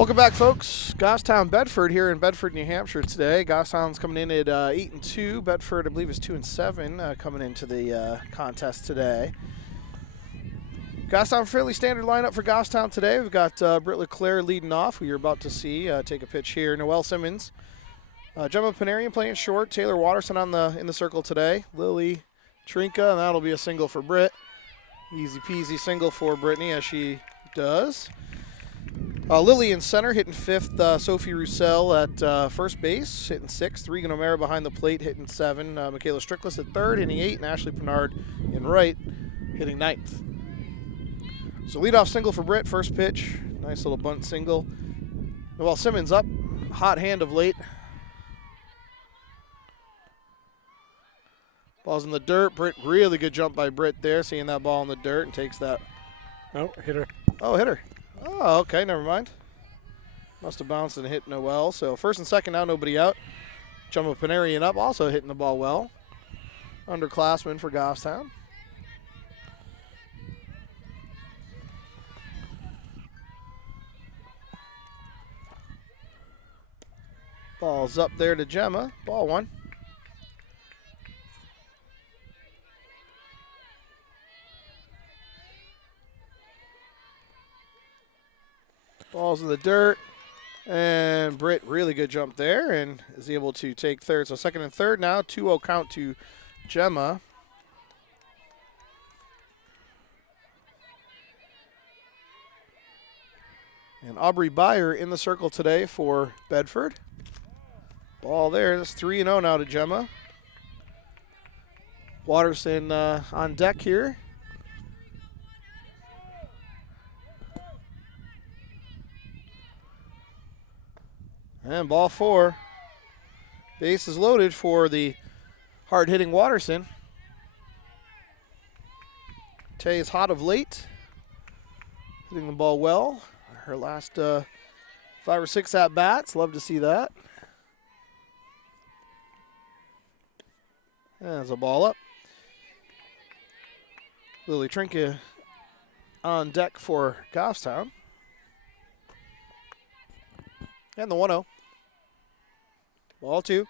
Welcome back, folks. Goffstown Bedford here in Bedford, New Hampshire today. Goffstown's coming in at 8-2. Bedford, I believe, is 2-7 coming into the contest today. Goffstown, fairly standard lineup for Goffstown today. We've got Britt LeClaire leading off, who you're about to see take a pitch here. Noelle Simmons, Gemma Panarian playing short. Taylor Waterson in the circle today. Lily Trinka, and that'll be a single for Britt. Easy peasy single for Brittany, as she does. Lily in center, hitting fifth. Sophie Roussel at first base, hitting sixth. Regan O'Mara behind the plate, hitting seven. Michaela Strickless at third, hitting eight. And Ashley Pennard in right, hitting ninth. So leadoff single for Britt, first pitch. Nice little bunt single. Noelle Simmons up, hot hand of late. Ball's in the dirt. Britt, really good jump by Britt there, seeing that ball in the dirt, and takes that. Oh, hit her. Oh, hit her. Oh, okay, never mind. Must have bounced and hit Noelle. So first and second now, nobody out. Gemma Panarian up, also hitting the ball well. Underclassman for Goffstown. Ball's up there to Gemma. Ball one. Ball's in the dirt, and Britt, really good jump there, and is able to take third. So second and third now, 2-0 count to Gemma. And Aubrey Byer in the circle today for Bedford. Ball there, that's 3-0 now to Gemma. Waterson on deck here. And ball four. Base is loaded for the hard-hitting Waterson. Tay is hot of late. Hitting the ball well. Her last 5 or 6 at-bats. Love to see that. And there's a ball up. Lily Trinka on deck for Goffstown. And the 1-0. Ball two.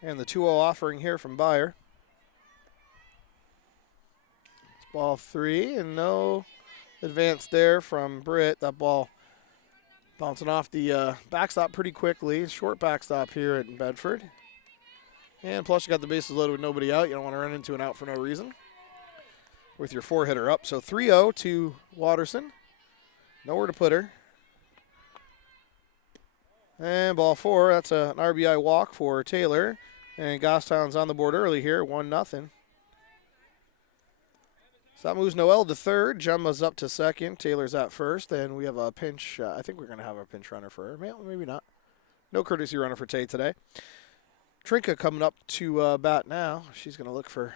And the 2-0 offering here from Byer. It's ball three, and no advance there from Britt. That ball bouncing off the backstop pretty quickly. Short backstop here at Bedford. And plus you got the bases loaded with nobody out. You don't want to run into an out for no reason with your four-hitter up. So 3-0 to Waterson. Nowhere to put her. And ball four, that's an RBI walk for Taylor. And Goffstown's on the board early here, 1-0. So that moves Noelle to third. Gemma's up to second. Taylor's at first. And we have a pinch. I think we're going to have a pinch runner for her. Maybe not. No courtesy runner for Tay today. Trinka coming up to bat now. She's going to look for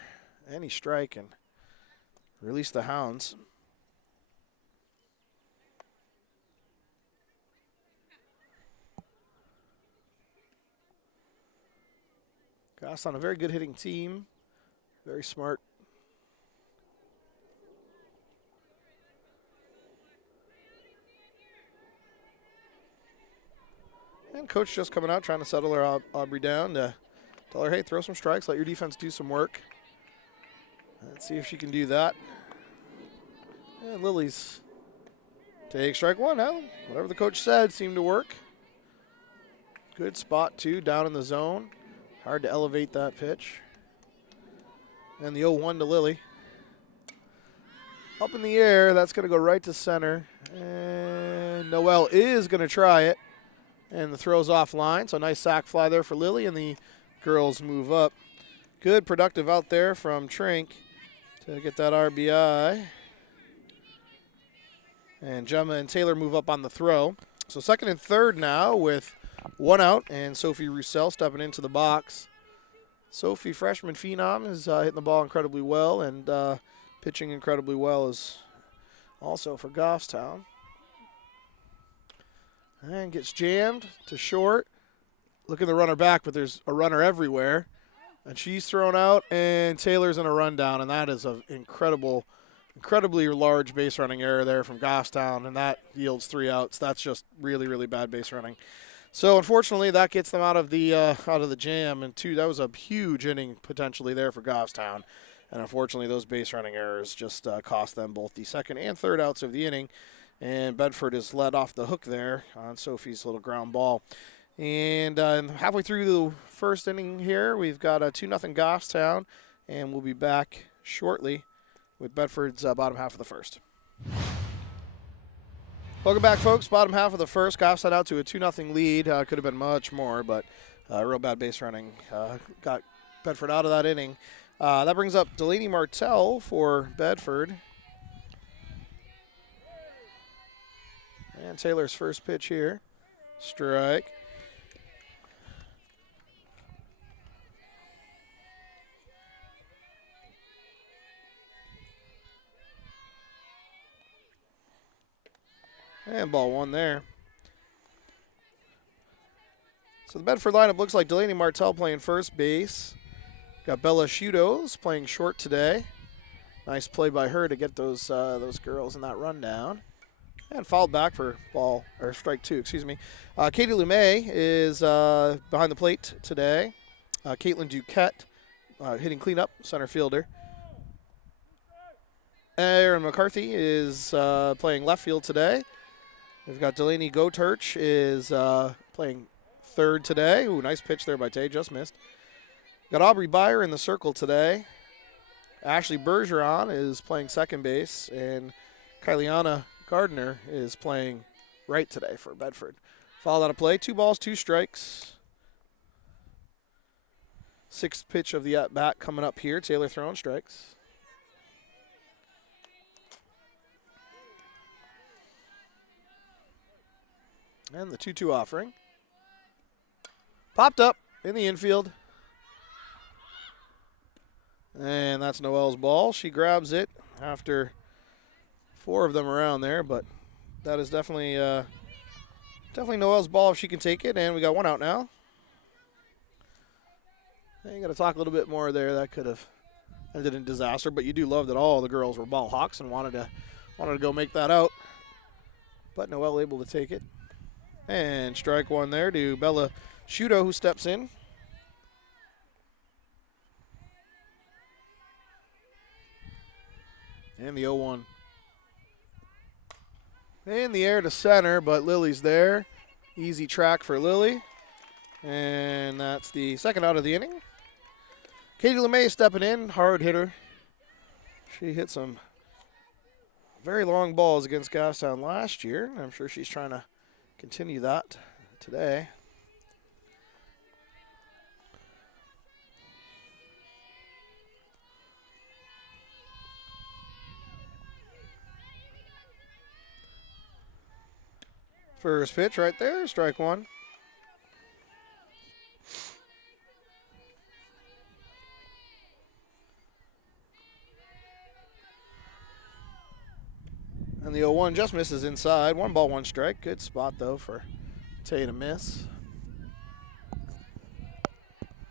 any strike and release the hounds. Goss on a very good hitting team. Very smart. And coach just coming out trying to settle her Aubrey down to tell her, hey, throw some strikes, let your defense do some work. Let's see if she can do that. And Lily's take strike one. Now, whatever the coach said seemed to work. Good spot, too, down in the zone. Hard to elevate that pitch. And the 0-1 to Lily. Up in the air, that's going to go right to center. And Noelle is going to try it. And the throw's offline, so nice sac fly there for Lily, and the girls move up. Good productive out there from Trink to get that RBI. And Gemma and Taylor move up on the throw. So second and third now with 1 out, and Sophie Roussel stepping into the box. Sophie, freshman phenom, is hitting the ball incredibly well, and pitching incredibly well is also for Goffstown. And gets jammed to short. looking to run her back, but there's a runner everywhere. And she's thrown out, and Taylor's in a rundown, and that is an incredibly large base running error there from Goffstown, and that yields 3 outs. That's just really, really bad base running. So unfortunately, that gets them out of the jam, and that was a huge inning potentially there for Goffstown. And unfortunately, those base running errors just cost them both the second and third outs of the inning, and Bedford is let off the hook there on Sophie's little ground ball. And halfway through the first inning here, we've got a 2-0 Goffstown, and we'll be back shortly with Bedford's bottom half of the first. Welcome back, folks. Bottom half of the first. Goffstown out to a 2-0 lead. Could have been much more, but real bad base running got Bedford out of that inning. That brings up Delaney Martell for Bedford. And Taylor's first pitch here. Strike. And ball 1 there. So the Bedford lineup looks like Delaney Martell playing first base. Got Bella Shudos playing short today. Nice play by her to get those girls in that rundown. And fouled back for strike 2, excuse me. Katie Lumet is behind the plate today. Caitlin Duquette hitting cleanup, center fielder. Erin McCarthy is playing left field today. We've got Delaney Goturch is playing third today. Ooh, nice pitch there by Tay, just missed. Got Aubrey Byer in the circle today. Ashley Bergeron is playing second base, and Kyliana Gardner is playing right today for Bedford. Fouled out of play, 2 balls, 2 strikes. 6th pitch of the at-bat coming up here. Taylor throwing strikes. And the 2-2 offering. Popped up in the infield. And that's Noelle's ball. She grabs it after 4 of them around there, but that is definitely Noelle's ball if she can take it, and we got 1 out now. And you got to talk a little bit more there. That could have ended in disaster, but you do love that all the girls were ball hawks and wanted to go make that out. But Noelle able to take it. And strike 1 there to Bella Shudo, who steps in. And the 0-1. In the air to center, but Lily's there. Easy track for Lily. And that's the second out of the inning. Katie LeMay stepping in, hard hitter. She hit some very long balls against Goffstown last year. I'm sure she's trying to continue that today. First pitch right there, strike 1. And the 0-1 just misses inside. 1 ball, 1 strike. Good spot, though, for Tay to miss.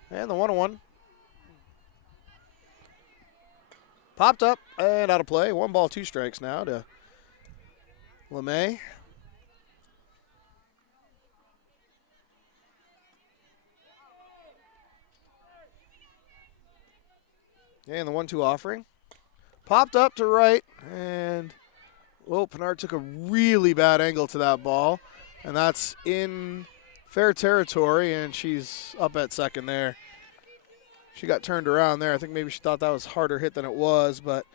And the 1-1. Popped up and out of play. 1 ball, 2 strikes now to LeMay. And the 1-2 offering. Popped up to right, and Pinard took a really bad angle to that ball, and that's in fair territory, and she's up at second there. She got turned around there. I think maybe she thought that was harder hit than it was, but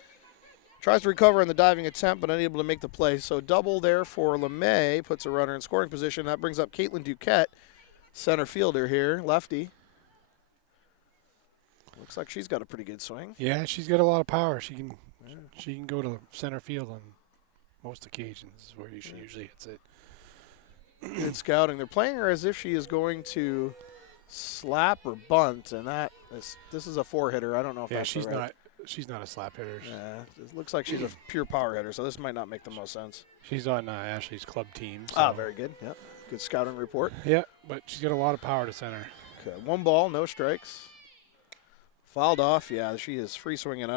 tries to recover in the diving attempt, but unable to make the play. So double there for LeMay, puts a runner in scoring position. That brings up Caitlin Duquette, center fielder here, lefty. Looks like she's got a pretty good swing. Yeah, she's got a lot of power. She can go to center field on most occasions. Is where she usually hits it. Good scouting. They're playing her as if she is going to slap or bunt, and this is a 4-hitter. I don't know if that's she's right. She's not a slap hitter. Yeah, it looks like she's a pure power hitter, so this might not make the most sense. She's on Ashley's club team. So. Very good. Yep. Good scouting report. Yeah, but she's got a lot of power to center. Okay, 1 ball, no strikes. Fouled off. Yeah, she is free swinging.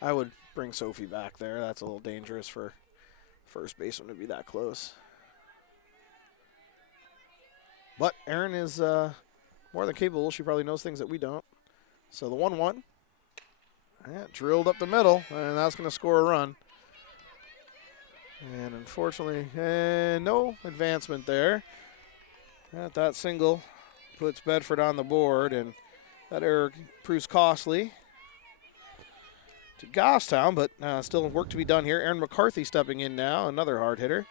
I would bring Sophie back there. That's a little dangerous for first baseman to be that close. But Erin is more than capable. She probably knows things that we don't. So the 1-1. Yeah, drilled up the middle, and that's going to score a run. And unfortunately, no advancement there. That single puts Bedford on the board, and that error proves costly to Goffstown, but still work to be done here. Erin McCarthy stepping in now, another hard hitter.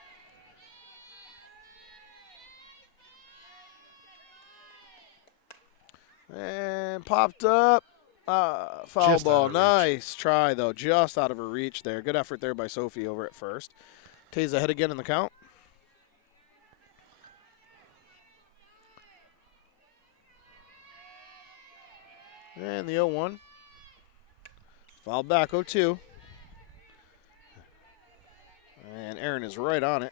And popped up. Foul Just ball. out of reach. Nice try, though. Just out of her reach there. Good effort there by Sophie over at first. Tays ahead again in the count. And the 0-1. Foul back, 0-2. And Erin is right on it.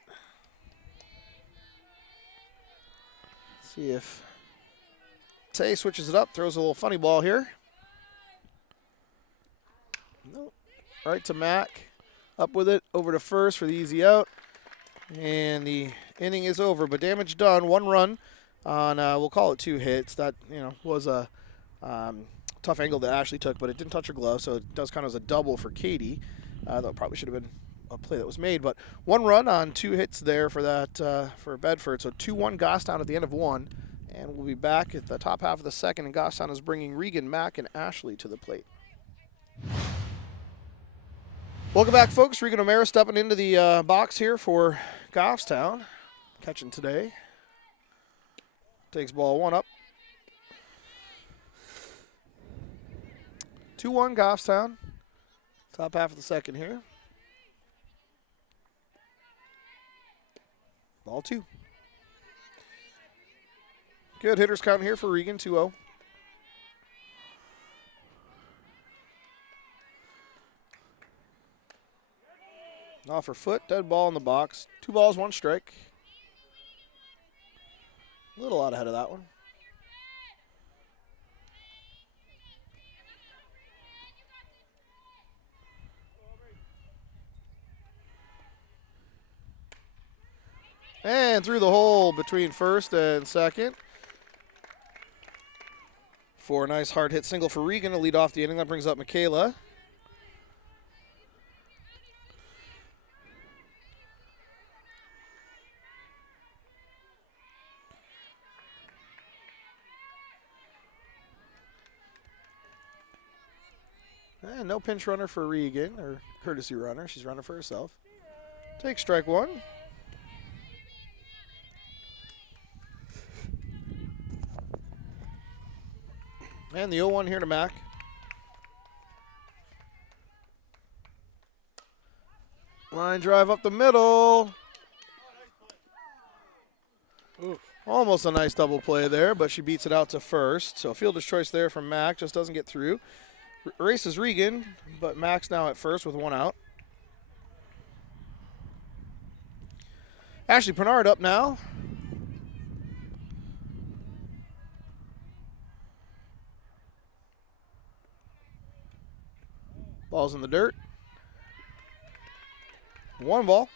See if Tay switches it up, throws a little funny ball here. Nope. Right to Mac. Up with it, over to first for the easy out. And the inning is over, but damage done. 1 run on, we'll call it 2 hits. That, was a tough angle that Ashley took, but it didn't touch her glove, so it does count as a double for Katie. That probably should have been a play that was made, but 1 run on 2 hits there for that for Bedford. So 2-1 Goffstown at the end of 1, and we'll be back at the top half of the second, and Goffstown is bringing Regan, Mack, and Ashley to the plate. Welcome back, folks. Regan O'Mara stepping into the box here for Goffstown. Catching today. Takes ball 1 up. 2-1 Goffstown. Top half of the second here. Ball 2. Good hitters count here for Regan, 2-0. Off her foot, dead ball in the box. 2 balls, 1 strike. A little out ahead of that one. And through the hole between first and second. For a nice hard hit single for Regan to lead off the inning. That brings up Michaela. And no pinch runner for Regan, or courtesy runner. She's running for herself. Take strike 1. And the 0-1 here to Mac. Line drive up the middle. Oof. Almost a nice double play there, but she beats it out to first. So fielder's choice there from Mac, just doesn't get through. Races Regan, but Mac's now at first with 1 out. Ashley Pernard up now. Ball's in the dirt. 1 ball.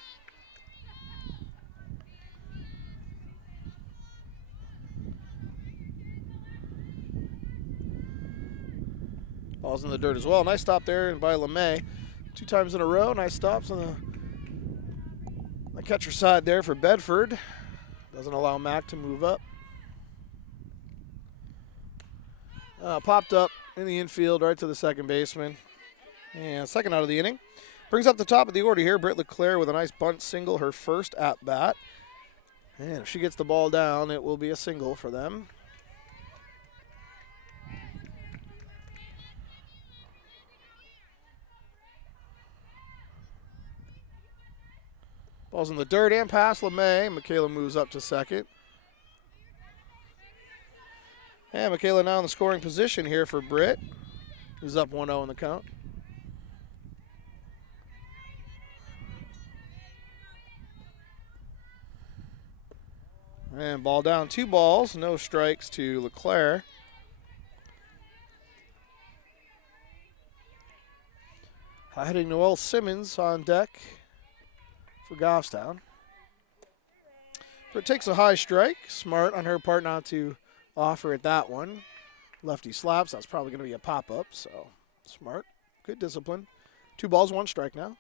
Ball's in the dirt as well. Nice stop there by LeMay. 2 times in a row. Nice stops on the catcher side there for Bedford. Doesn't allow Mac to move up. Popped up in the infield right to the second baseman. And second out of the inning. Brings up the top of the order here. Britt LeClaire with a nice bunt single, her first at bat. And if she gets the ball down, it will be a single for them. Ball's in the dirt and past LeMay. Michaela moves up to second. And Michaela now in the scoring position here for Britt, who's up 1-0 in the count. And ball down, 2 balls, no strikes to LeClaire. Hitting Noelle Simmons on deck for Goffstown. But it takes a high strike. Smart on her part not to offer it that one. Lefty slaps. That's probably going to be a pop-up, so smart. Good discipline. 2 balls, 1 strike now.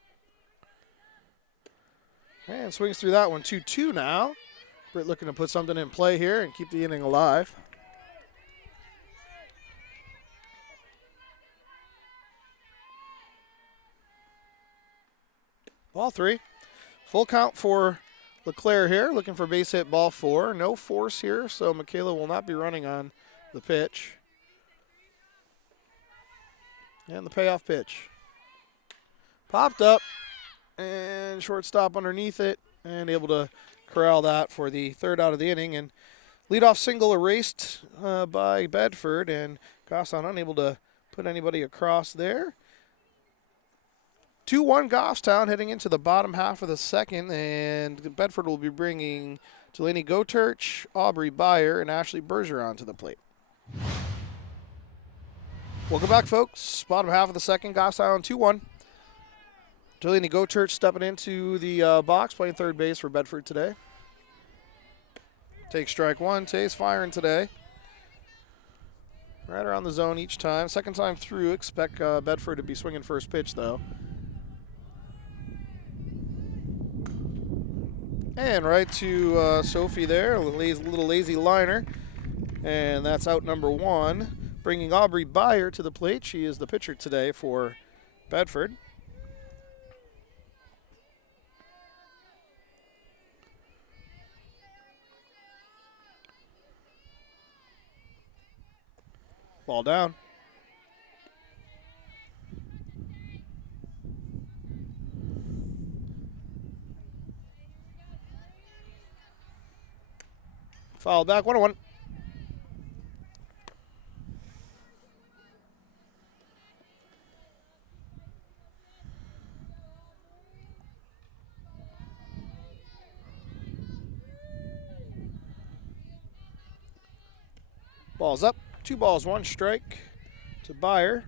And swings through that one. 2-2 now. Britt looking to put something in play here and keep the inning alive. Ball 3. Full count for LeClaire here, looking for base hit ball 4. No force here, so Michaela will not be running on the pitch. And the payoff pitch. Popped up, and shortstop underneath it, and able to corral that for the 3rd out of the inning. And leadoff single erased by Bedford, and Goffstown unable to put anybody across there. 2-1 Goffstown heading into the bottom half of the 2nd, and Bedford will be bringing Delaney Goturch, Aubrey Beyer, and Ashley Bergeron to the plate. Welcome back, folks. Bottom half of the 2nd, Goffstown 2-1. Delaney Goturch stepping into the box, playing 3rd base for Bedford today. Takes strike 1. Tay's firing today. Right around the zone each time. 2nd time through, expect Bedford to be swinging first pitch, though. And right to Sophie there, a little lazy liner. And that's out number 1. Bringing Aubrey Beyer to the plate. She is the pitcher today for Bedford. Ball down. Foul back, 1-1. Ball's up. 2 balls, 1 strike to Beyer.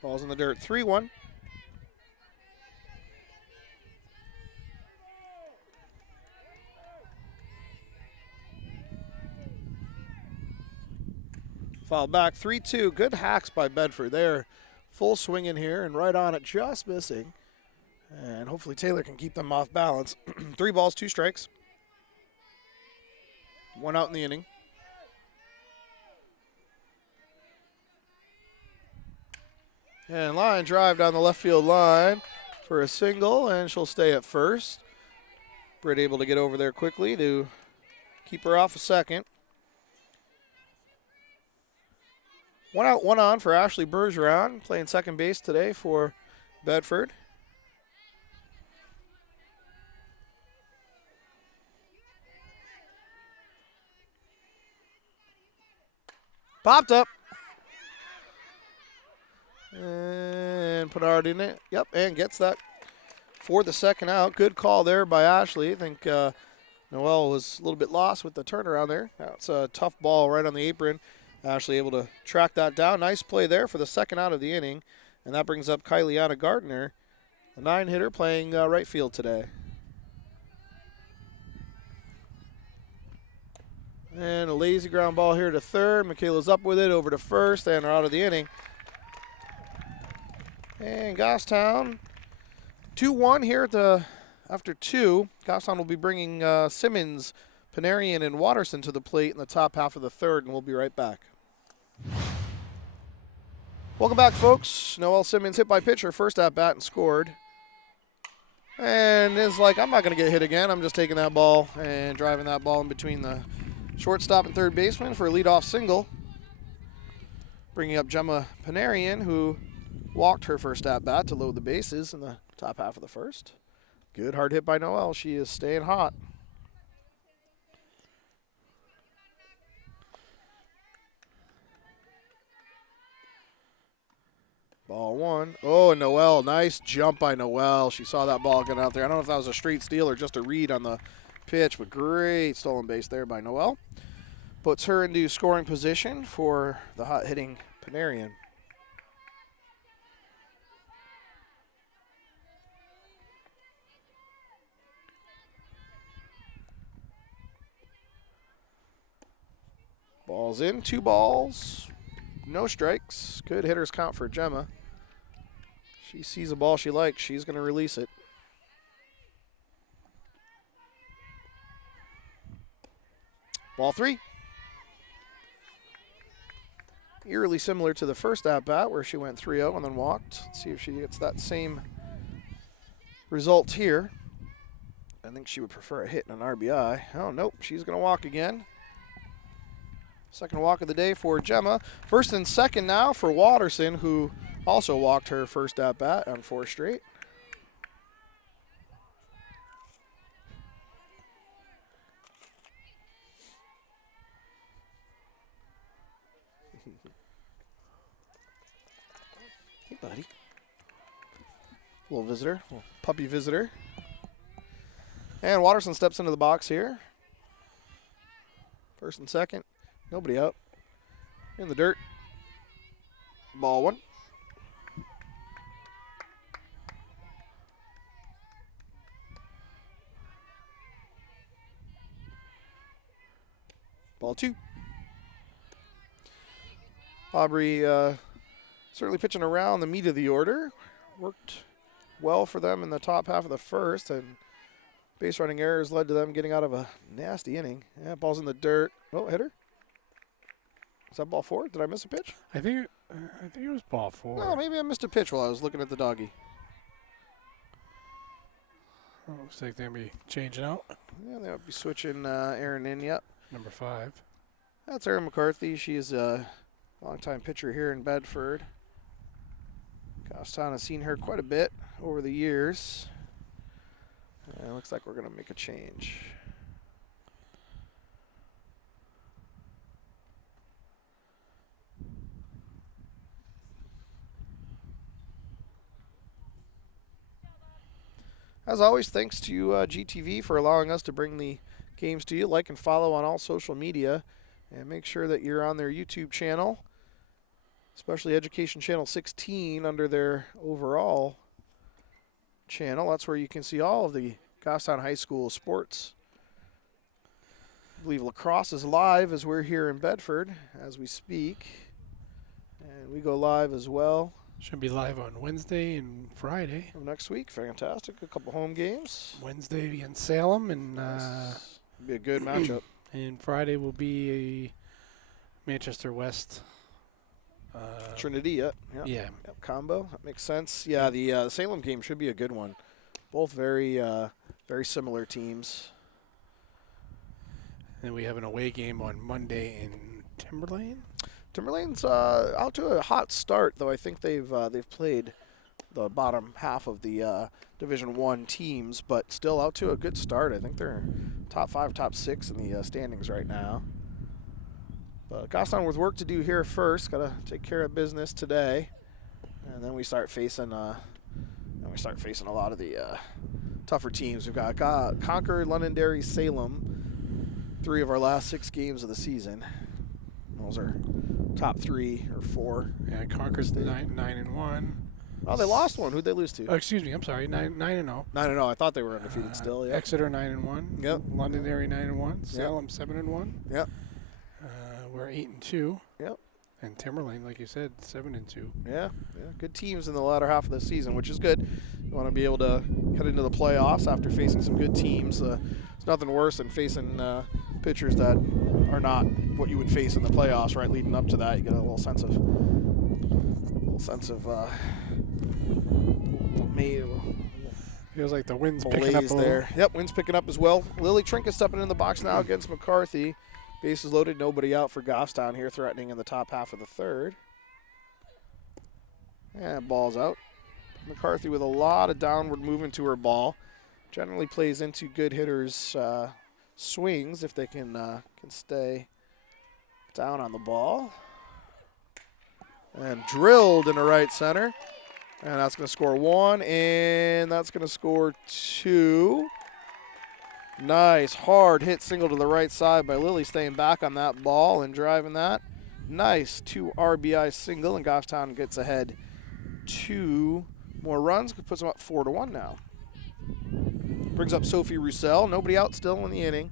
Ball's in the dirt, 3-1. Foul back, 3-2. Good hacks by Bedford. They're full swing in here and right on it, just missing. And hopefully Taylor can keep them off balance. 3 balls, 2 strikes. 1 out in the inning. And line drive down the left field line for a single, and she'll stay at first. Britt able to get over there quickly to keep her off a second. 1 out, 1 on for Ashley Bergeron, playing second base today for Bedford. Popped up. And Pinard in it. Yep, and gets that for the 2nd out. Good call there by Ashley. I think Noelle was a little bit lost with the turnaround there. That's a tough ball right on the apron. Ashley able to track that down. Nice play there for the 2nd out of the inning. And that brings up Kyliana Gardner, a 9-hitter playing right field today. And a lazy ground ball here to 3rd. Michaela's up with it, over to 1st, and they're out of the inning. And Goffstown, 2-1 here at after 2. Goffstown will be bringing Simmons, Panarian, and Waterson to the plate in the top half of the 3rd, and we'll be right back. Welcome back, folks. Noelle Simmons hit by pitcher, first at bat and scored. And is like, I'm not going to get hit again. I'm just taking that ball and driving that ball in between the shortstop and 3rd baseman for a leadoff single. Bringing up Gemma Panarian, who walked her first at bat to load the bases in the top half of the 1st. Good hard hit by Noelle. She is staying hot. Ball one. Oh, and Noel. Nice jump by Noel. She saw that ball get out there. I don't know if that was a straight steal or just a read on the pitch, but great stolen base there by Noel. Puts her into scoring position for the hot-hitting Panarian. Ball's in, 2 balls, no strikes. Good hitters count for Gemma. She sees a ball she likes, she's going to release it. Ball 3. Eerily similar to the first at-bat where she went 3-0 and then walked. Let's see if she gets that same result here. I think she would prefer a hit and an RBI. Oh, nope, she's going to walk again. Second walk of the day for Gemma. First and second now for Waterson, who also walked her first at-bat on 4 straight. Hey, buddy. Little visitor, little puppy visitor. And Waterson steps into the box here. First and second. Nobody out. In the dirt. Ball 1. Ball 2. Aubrey certainly pitching around the meat of the order. Worked well for them in the top half of the first, and base running errors led to them getting out of a nasty inning. Yeah, ball's in the dirt. Oh, hitter. Is that ball 4? Did I miss a pitch? I think it was ball 4. No, maybe I missed a pitch while I was looking at the doggy. Oh, looks like they'll be changing out. Yeah, they'll be switching Erin in, yep. Number 5. That's Erin McCarthy. She's a longtime pitcher here in Bedford. Goffstown has seen her quite a bit over the years. It looks like we're going to make a change. As always, thanks to GTV for allowing us to bring the games to you. Like and follow on all social media, and make sure that you're on their YouTube channel, especially Education Channel 16 under their overall channel. That's where you can see all of the Goffstown High School sports. I believe lacrosse is live as we're here in Bedford as we speak, and we go live as well. Should be live on Wednesday and Friday. Next week, fantastic. A couple home games. Wednesday against Salem, and be a good matchup. And Friday will be a Manchester West. Trinity, yeah. Yep, combo. That makes sense. Yeah, the Salem game should be a good one. Both very similar teams. And we have an away game on Monday in Timberlane. Timberlane's out to a hot start, though I think they've played the bottom half of the Division I teams, but still out to a good start. I think they're top 5, top 6 in the standings right now. But Goffstown with work to do here first. Got to take care of business today, and then we start facing a lot of the tougher teams. We've got Concord, Londonderry, Salem. 3 of our last 6 games of the season. Those are top 3 or 4. Yeah, Concord's 9-1. Oh, they lost one. Who'd they lose to? Oh, excuse me. I'm sorry. 9-0. 9-0. I thought they were undefeated still. Yeah. Exeter 9-1. Yep. Londonderry 9-1. Salem 7-1. Yep. We're 8-2. Yep. And Timberlane, like you said, 7-2. Yeah. Good teams in the latter half of the season, which is good. You want to be able to head into the playoffs after facing some good teams. It's nothing worse than facing pitchers that are not what you would face in the playoffs. Right, leading up to that, you get a little sense of feels like the wind's picking up a little. There. Yep, wind's picking up as well. Lily Trinket stepping in the box now against McCarthy. Bases loaded, nobody out for Goffstown here, threatening in the top half of the third. And ball's out. McCarthy with a lot of downward movement to her ball. Generally plays into good hitters' swings if they can stay down on the ball. And drilled into right center. And that's going to score 1, and that's going to score 2. Nice, hard hit single to the right side by Lily, staying back on that ball and driving that. Nice 2 RBI single, and Goffstown gets ahead 2 more runs. Puts them up 4-1 now. Brings up Sophie Roussel. Nobody out still in the inning.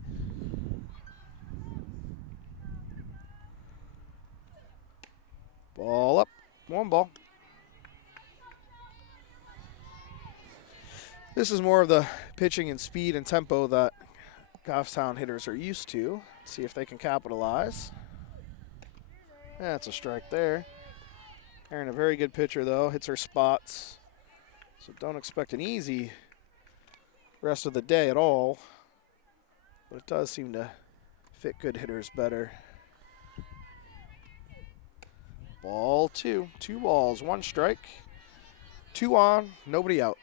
Ball up, 1 ball. This is more of the pitching and speed and tempo that Goffstown hitters are used to. See if they can capitalize. That's a strike there. Erin, a very good pitcher, though. Hits her spots. So don't expect an easy rest of the day at all. But it does seem to fit good hitters better. Ball 2. 2 balls, 1 strike. 2 on, nobody out.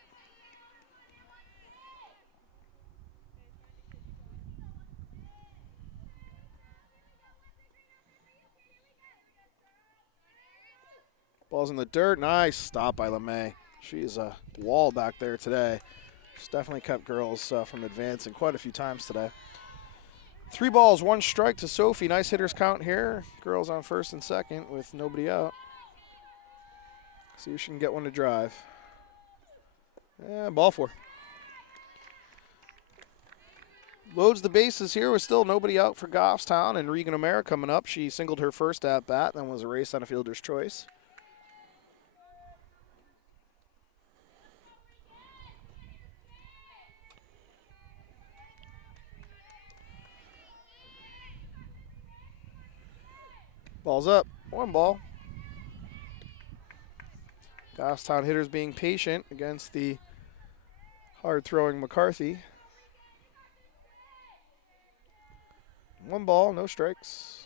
Ball's in the dirt. Nice stop by LeMay. She's a wall back there today. She's definitely kept girls from advancing quite a few times today. 3 balls, 1 strike to Sophie. Nice hitters count here. Girls on first and second with nobody out. See if she can get one to drive. Ball 4. Loads the bases here with still nobody out for Goffstown, and Regan O'Mara coming up. She singled her first at bat, then was a race on a fielder's choice. Ball's up, 1 ball. Goffstown hitters being patient against the hard-throwing McCarthy. 1 ball, no strikes.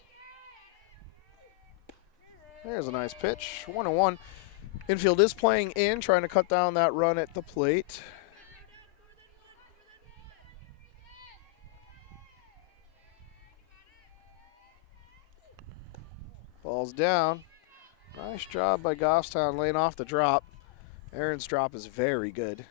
There's a nice pitch, 1-1. Infield is playing in, trying to cut down that run at the plate. Ball's down. Nice job by Goffstown laying off the drop. Erin's drop is very good.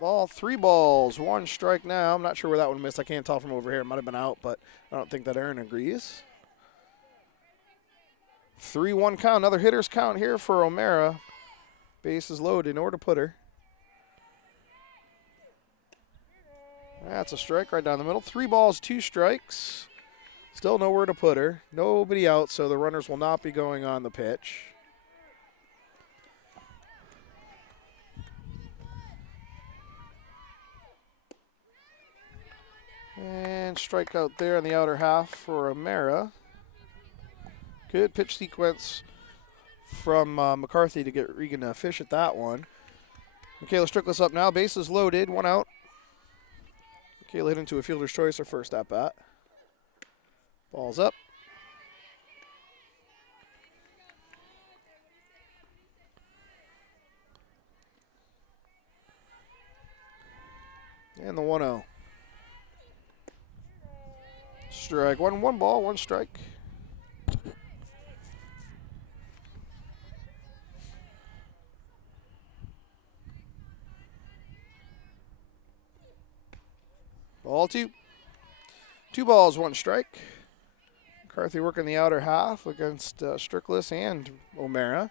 Ball, 3 balls, 1 strike now. I'm not sure where that one missed. I can't tell from over here. It might have been out, but I don't think that Erin agrees. 3-1 count. Another hitter's count here for O'Mara. Base is loaded. Nowhere to put her. That's a strike right down the middle. 3 balls, 2 strikes. Still nowhere to put her. Nobody out, so the runners will not be going on the pitch. And strikeout there on the outer half for O'Mara. Good pitch sequence from McCarthy to get Regan to fish at that one. Michaela Strickless up now. Bases loaded. 1 out. Michaela hit into a fielder's choice, her first at bat. Ball's up. And the 1-0. Strike 1, 1 ball, 1 strike. Ball 2. 2 balls, 1 strike. McCarthy working the outer half against Strickless and O'Mara.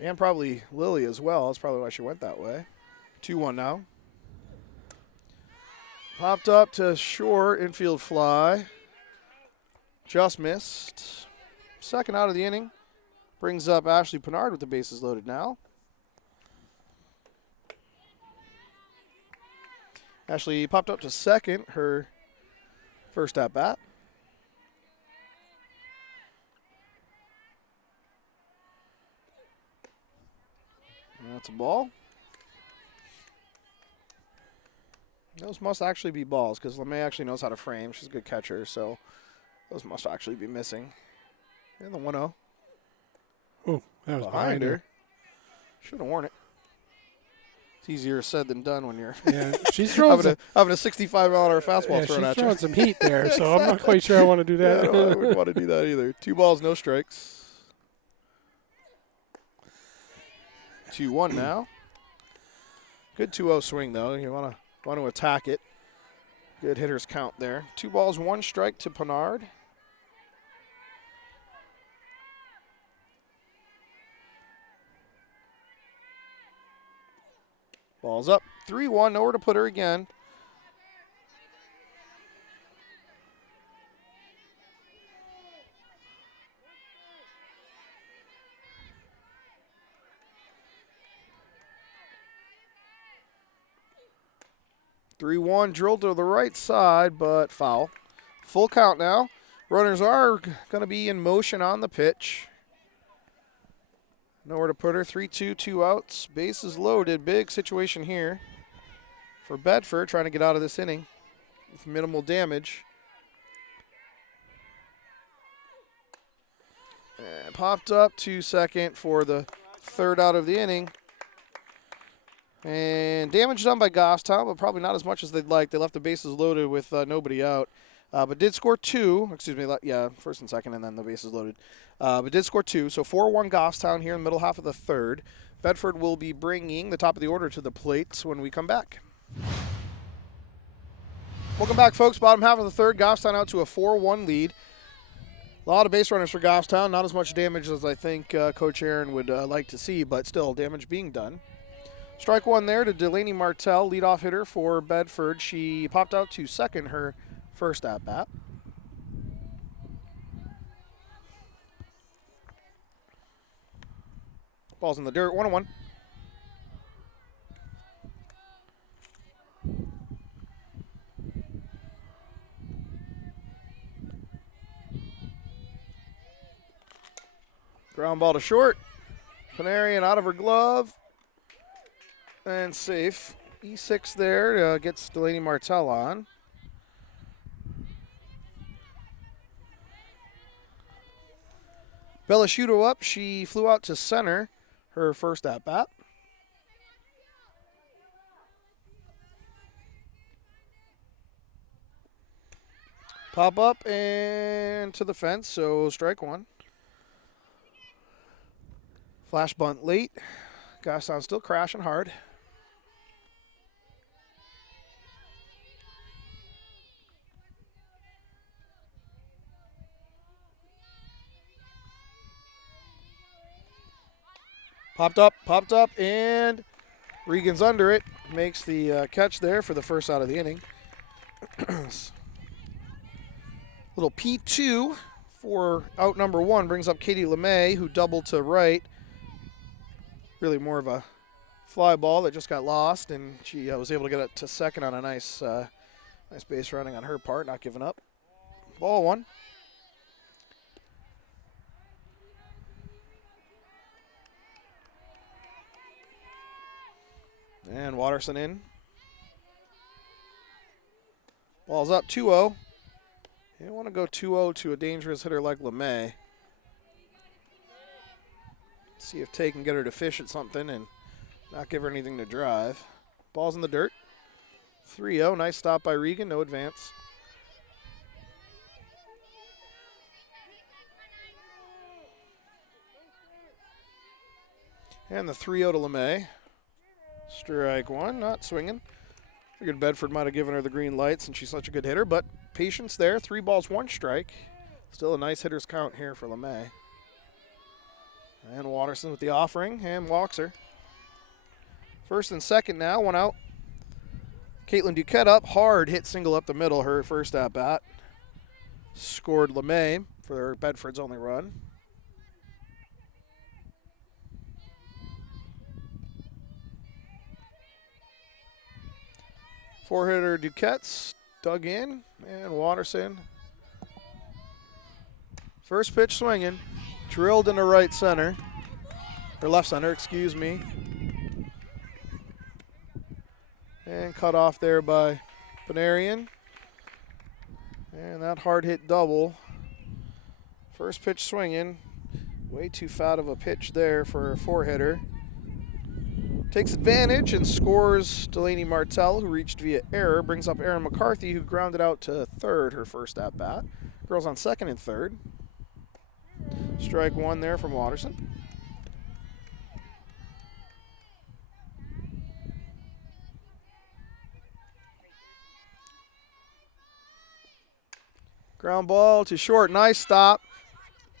And probably Lily as well. That's probably why she went that way. 2-1 now. Popped up to short, infield fly. Just missed. Second out of the inning. Brings up Ashley Pinard with the bases loaded now. Ashley popped up to second, her first at bat. That's a ball. Those must actually be balls because LeMay actually knows how to frame. She's a good catcher, so those must actually be missing. And the 1-0. Oh, that was behind her. Should have worn it. It's easier said than done when you're Yeah, she's throwing having a 65-mile-an-hour fastball thrown she's at you. throwing some heat there, so I'm not quite sure I want to do that. Yeah, no, I wouldn't want to do that either. 2 balls, no strikes. 2-1 now. Good 2-0 swing though. You want to attack it. Good hitter's count there. 2 balls, 1 strike to Pinard. Ball's up. 3-1. Nowhere to put her again. Drilled to the right side, but foul. Full count now. Runners are going to be in motion on the pitch. Nowhere to put her. 3-2, 2 outs. Bases loaded. Big situation here for Bedford, trying to get out of this inning with minimal damage. And popped up to second for the 3rd out of the inning. And damage done by Goffstown, but probably not as much as they'd like. They left the bases loaded with nobody out. But did score 2. Excuse me, yeah, first and second, and then the bases loaded. But did score 2. So 4-1 Goffstown here in the middle half of the 3rd. Bedford will be bringing the top of the order to the plate when we come back. Welcome back, folks. Bottom half of the 3rd. Goffstown out to a 4-1 lead. A lot of base runners for Goffstown. Not as much damage as I think Coach Erin would like to see, but still damage being done. Strike 1 there to Delaney Martell, leadoff hitter for Bedford. She popped out to second her first at-bat. Ball's in the dirt, 1-1. Ground ball to short. Panarian out of her glove. And safe. E6 there gets Delaney Martell on. Bellasciuto up. She flew out to center her first at-bat. Pop up and to the fence, so strike 1. Flash bunt late. Goffstown still crashing hard. Popped up, and Regan's under it. Makes the catch there for the first out of the inning. Little P2 for out number 1 brings up Katie LeMay, who doubled to right. Really more of a fly ball that just got lost, and she was able to get it to second on a nice base running on her part, not giving up. Ball 1. And Waterson in. Ball's up 2-0. You don't want to go 2-0 to a dangerous hitter like LeMay. See if Tay can get her to fish at something and not give her anything to drive. Ball's in the dirt. 3-0. Nice stop by Regan. No advance. And the 3-0 to LeMay. Strike 1, not swinging. Figured Bedford might have given her the green light since she's such a good hitter, but patience there. 3 balls, 1 strike. Still a nice hitter's count here for LeMay. And Waterson with the offering and walks her. First and second now, 1 out. Caitlin Duquette up, hard hit single up the middle, her first at bat. Scored LeMay for Bedford's only run. Four-hitter Duquette's dug in, and Waterson. First pitch swinging, drilled into right center, or left center, excuse me. And cut off there by Panarian. And that hard hit double. First pitch swinging, way too fat of a pitch there for a four-hitter. takes advantage and scores Delaney Martell, who reached via error. Brings up Erin McCarthy, who grounded out to third her first at-bat. Girls on second and third. Strike one there from Waterson. Ground ball to short. Nice stop.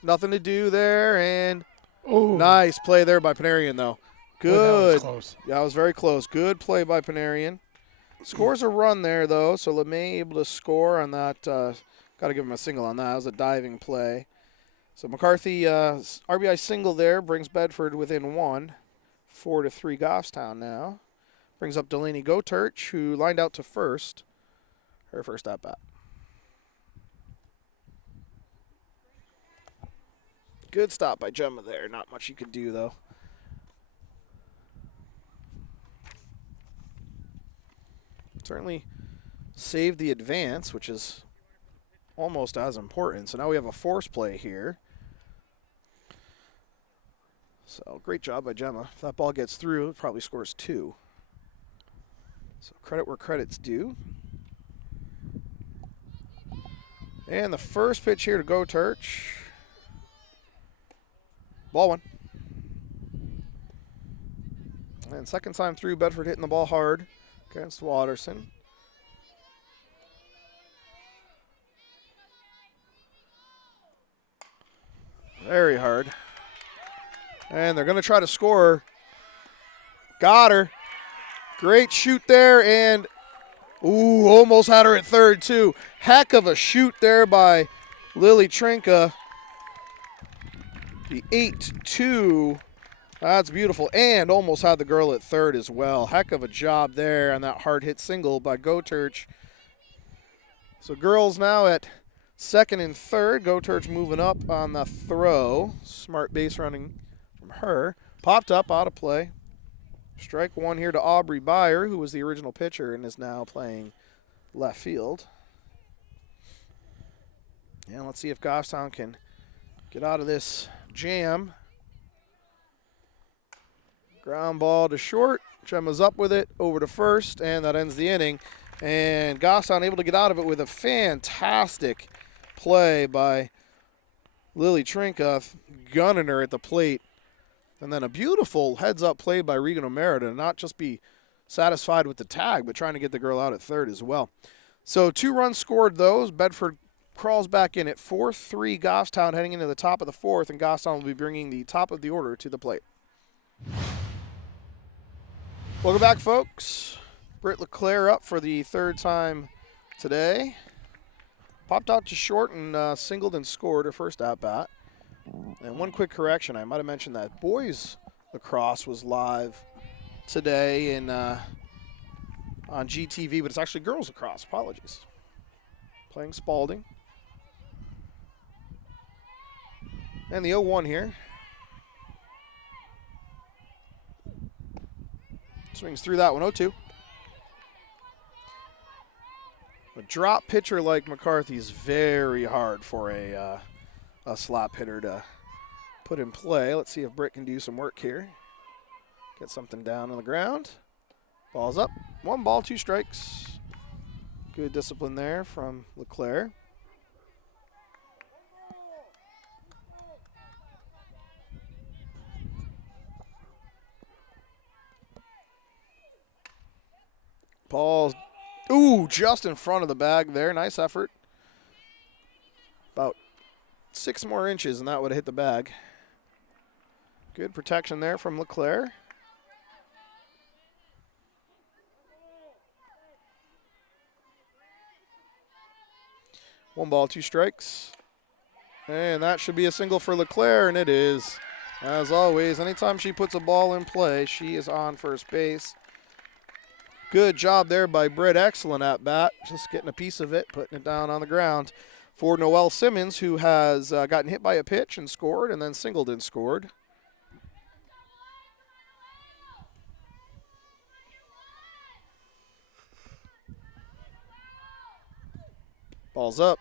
Nothing to do there. And nice play there by Panarian, though. Good. Boy, that was close. Yeah, it was very close. Good play by Panarian. Scores a run there, though, so LeMay able to score on that. Got to give him a single on that. That was a diving play. So McCarthy, RBI single there, brings Bedford within one. 4-3 Goffstown now. Brings up Delaney Goturch, who lined out to first. Her first at-bat. Good stop by Gemma there. Not much you could do, though. Certainly saved the advance, which is almost as important. So now we have a force play here. So great job by Gemma. If that ball gets through, it probably scores two. So credit where credit's due. And the first pitch here to Goturch. Ball one. And second time through, Bedford hitting the ball hard against Waterson. Very hard. And they're going to try to score. Got her. Great shoot there, and almost had her at third too. Heck of a shoot there by Lily Trinka. The 8-2. That's beautiful. And almost had the girl at third as well. Heck of a job there on that hard hit single by Goturch. So girls now at second and third. Goturch moving up on the throw. Smart base running from her. Popped up, out of play. Strike one here to Aubrey Byer, who was the original pitcher and is now playing left field. And let's see if Goffstown can get out of this jam. Ground ball to short. Gemma's up with it, over to first, and that ends the inning. And Goffstown able to get out of it with a fantastic play by Lily Trinka, gunning her at the plate. And then a beautiful heads-up play by Regan O'Mara to not just be satisfied with the tag, but trying to get the girl out at third as well. So 2 runs scored those. Bedford crawls back in at 4-3 Goffstown heading into the top of the fourth, and Goffstown will be bringing the top of the order to the plate. Welcome back, folks. Britt LeClaire up for the third time today. Popped out to short and singled and scored her first at-bat. And one quick correction, I might have mentioned that boys lacrosse was live today on GTV, but it's actually girls lacrosse. Apologies. Playing Spalding. And the 0-1 here. Swings through that one, 0-2. A drop pitcher like McCarthy is very hard for a slap hitter to put in play. Let's see if Britt can do some work here. Get something down on the ground. Ball's up. 1 ball, 2 strikes. Good discipline there from LeClaire. Ball's, just in front of the bag there. Nice effort. About 6 more inches and that would have hit the bag. Good protection there from LeClaire. One ball, 2 strikes. And that should be a single for LeClaire, and it is. As always, anytime she puts a ball in play, she is on first base. Good job there by Britt. Excellent at bat. Just getting a piece of it, putting it down on the ground. For Noelle Simmons, who has gotten hit by a pitch and scored, and then singled and scored. Ball's up.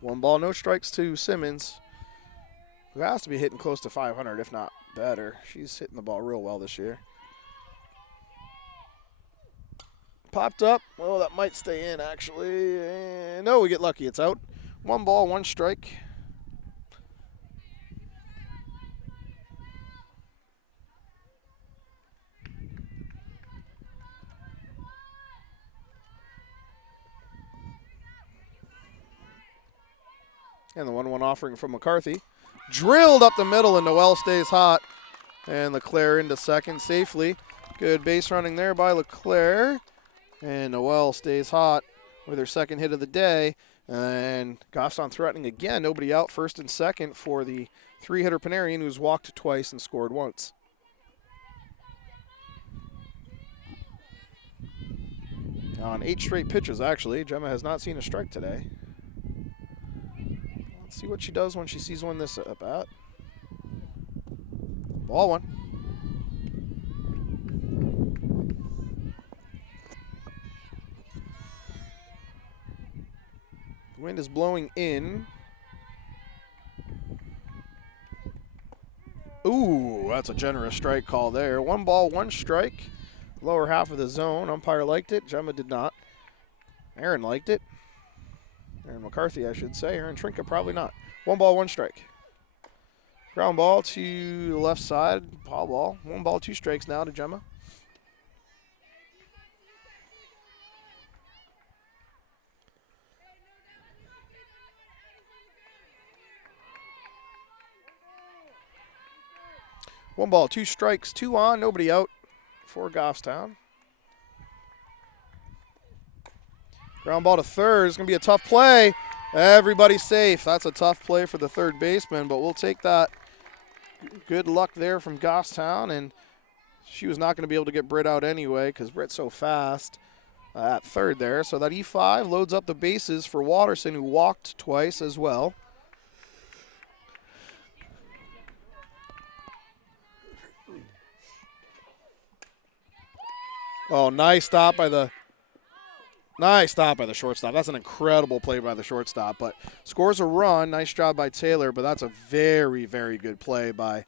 1 ball, no strikes to Simmons, who has to be hitting close to 500, if not better. She's hitting the ball real well this year. Popped up. Oh, that might stay in, actually. No, we get lucky. It's out. 1 ball, 1 strike. And the 1-1 offering from McCarthy. Drilled up the middle, and Noel stays hot. And Leclerc into second safely. Good base running there by Leclerc. And Noel stays hot with her second hit of the day. And Goffstown threatening again. Nobody out, first and second for the 3-hitter Panarian, who's walked twice and scored once. On 8 straight pitches, actually. Gemma has not seen a strike today. Let's see what she does when she sees one this at bat. Ball 1. The wind is blowing in. Ooh, that's a generous strike call there. 1 ball, 1 strike. Lower half of the zone. Umpire liked it. Gemma did not. Erin liked it. Erin McCarthy, I should say. Erin Trinka, probably not. 1 ball, 1 strike. Ground ball to the left side. Foul ball. 1 ball, 2 strikes now to Gemma. One ball, 2 strikes, 2 on, nobody out for Goffstown. Ground ball to third. It's going to be a tough play. Everybody's safe. That's a tough play for the third baseman, but we'll take that. Good luck there from Goffstown, and she was not going to be able to get Britt out anyway because Britt's so fast at third there. So that E5 loads up the bases for Waterson, who walked twice as well. Oh, nice stop by the shortstop. That's an incredible play by the shortstop, but scores a run. Nice job by Taylor, but that's a very, very good play by,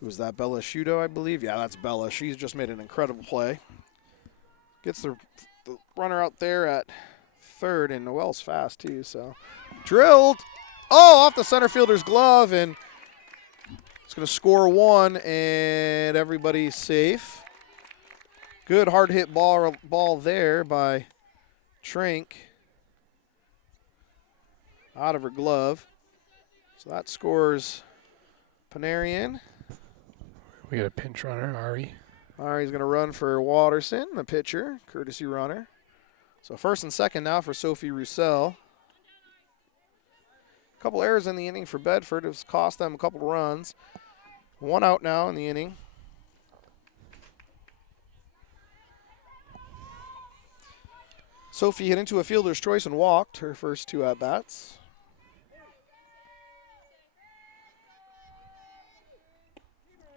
who was that, Bella Shudo, I believe? Yeah, that's Bella. She's just made an incredible play. Gets the runner out there at third, and Noel's fast too, so. Drilled. Oh, off the center fielder's glove, and it's going to score 1, and everybody's safe. Good hard hit ball there by Trink out of her glove. So that scores Panarian. We got a pinch runner, Ari. Ari's going to run for Waterson, the pitcher, courtesy runner. So first and second now for Sophie Roussel. A couple errors in the inning for Bedford. It's cost them a couple runs. 1 out now in the inning. Sophie hit into a fielder's choice and walked her first 2 at-bats.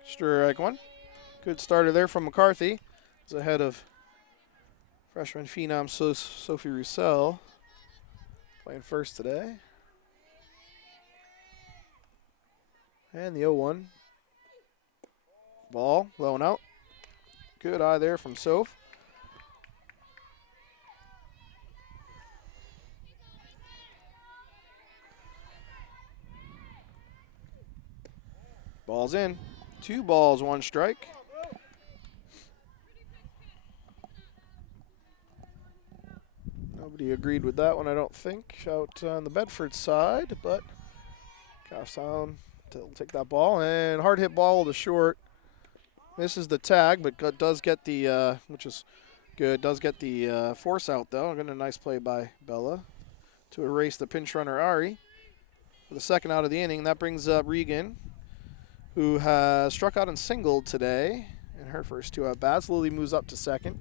Strike 1. Good starter there from McCarthy. Is ahead of freshman phenom Sophie Roussel, playing first today. And the 0-1. Ball, low and out. Good eye there from Soph. Ball's in. 2 balls, 1 strike. Nobody agreed with that one, I don't think, out on the Bedford side, but Goffstown will take that ball. And hard hit ball to short. This is the tag, but does get the, which is good, does get the force out, though. Got a nice play by Bella to erase the pinch runner, Ari, for the second out of the inning. That brings up Regan, who has struck out and singled today in her first 2 at-bats. Lily moves up to second,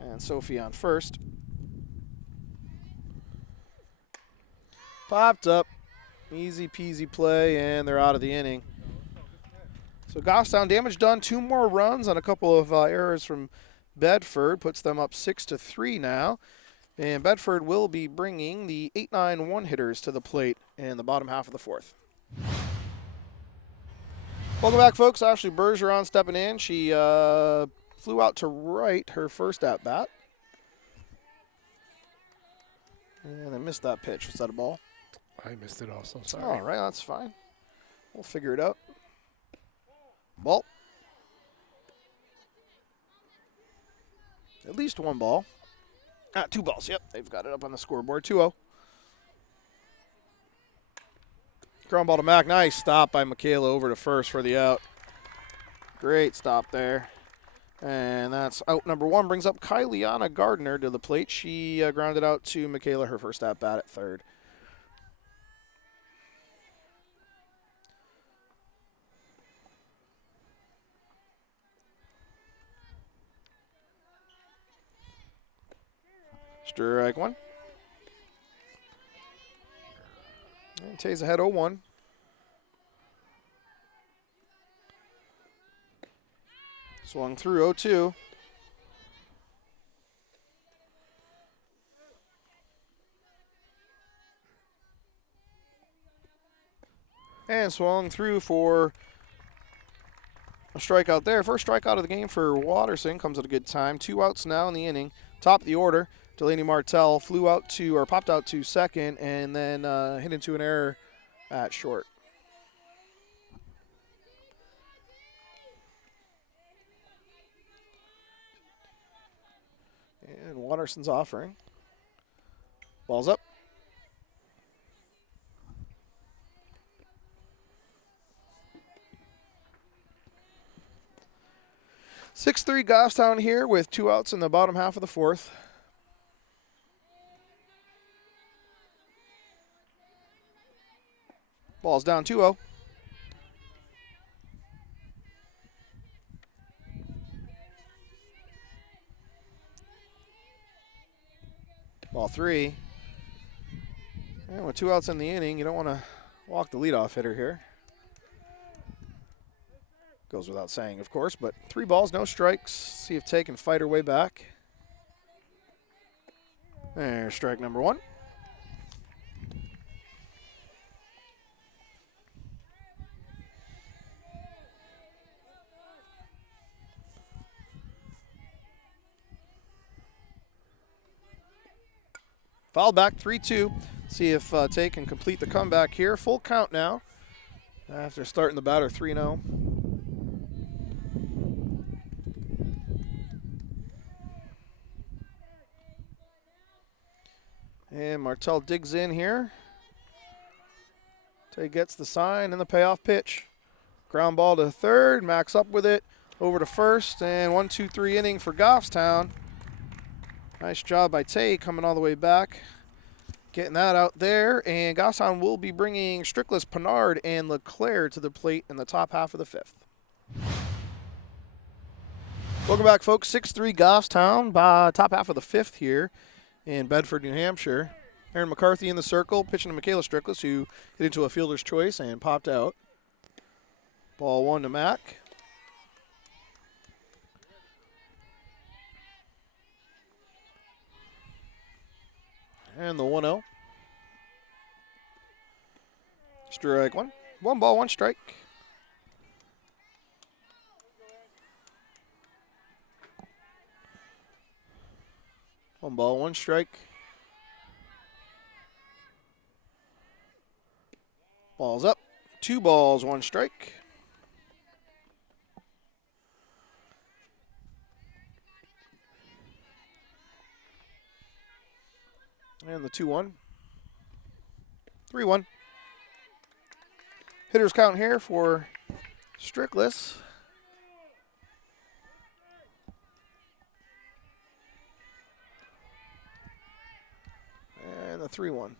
and Sophie on first. Popped up. Easy peasy play, and they're out of the inning. So Goffstown damage done. 2 more runs on a couple of errors from Bedford. Puts them up 6-3 now. And Bedford will be bringing the 8-9 one-hitters to the plate in the bottom half of the 4th. Welcome back, folks. Ashley Bergeron stepping in. She flew out to right her first at bat. And I missed that pitch. Was that a ball? I missed it also. Sorry. All right, that's fine. We'll figure it out. Ball. At least one ball. 2 balls. Yep, they've got it up on the scoreboard. 2-0. Ground ball to Mac. Nice stop by Michaela over to first for the out. Great stop there. And that's out number 1. Brings up Kyliana Gardner to the plate. She grounded out to Michaela her first at bat at third. Strike 1. And Tays ahead 0-1. Swung through 0-2. And swung through for a strikeout there. First strikeout of the game for Waterson. Comes at a good time. 2 outs now in the inning. Top of the order. Delaney Martell popped out to second and then hit into an error at short. And Waterson's offering. Ball's up. Six-3 Goffstown here with 2 outs in the bottom half of the fourth. Ball's down 2-0. Ball 3. And with 2 outs in the inning, you don't want to walk the leadoff hitter here. Goes without saying, of course, but 3 balls, no strikes. See if Tay can fight her way back. There's strike number 1. Foul back 3-2. See if Tay can complete the comeback here. Full count now after starting the batter 3-0. And Martell digs in here. Tay gets the sign and the payoff pitch. Ground ball to third. Max up with it. Over to first. And 1-2-3 inning for Goffstown. Nice job by Tay coming all the way back. Getting that out there. And Goffstown will be bringing Strickless, Pinard, and LeClaire to the plate in the top half of the 5th. Welcome back, folks. 6-3 Goffstown, top half of the 5th here in Bedford, New Hampshire. Erin McCarthy in the circle, pitching to Michaela Strickless, who hit into a fielder's choice and popped out. Ball 1 to Mac. And the 1-0. Strike 1. 1 ball, 1 strike. One ball, 1 strike. Ball's up. 2 balls, 1 strike. And the 2-1. 3-1. Hitters count here for Strickless. And the 3-1.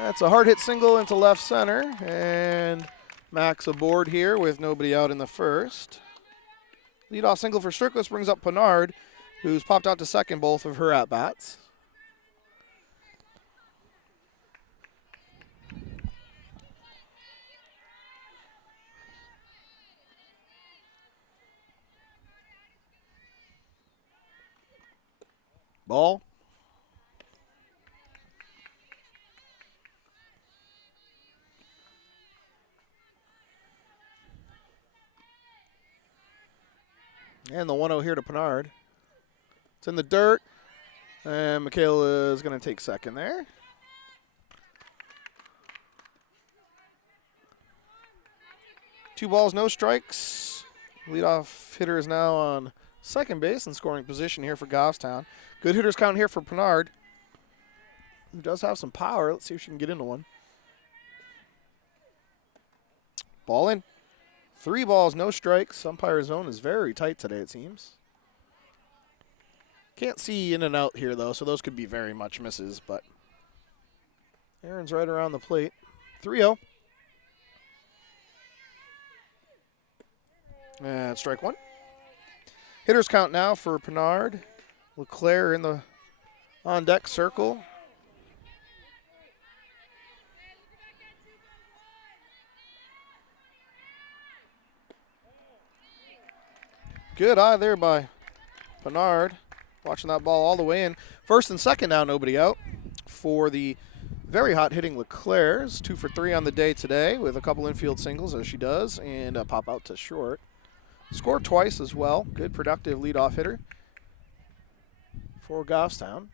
That's a hard hit single into left center. And Max aboard here with nobody out in the first. Leadoff single for Strickless brings up Pinard, who's popped out to second both of her at-bats. Ball. And the 1-0 here to Pinard. It's in the dirt. And Michaela is going to take second there. Two balls, no strikes. Leadoff hitter is now on second base in scoring position here for Goffstown. Good hitters count here for Pinard, who does have some power. Let's see if she can get into one. Ball in. 3 balls, no strikes. Umpire zone is very tight today, it seems. Can't see in and out here, though, so those could be very much misses, but Erin's right around the plate. 3-0. And strike one. Hitters count now for Pinard. LeClaire in the on-deck circle. Good eye there by Pinard. Watching that ball all the way in. First and second now, nobody out for the very hot hitting LeClaire's. 2 for 3 on the day today with a couple infield singles as she does, and a pop out to short. Scored twice as well. Good productive leadoff hitter for Goffstown.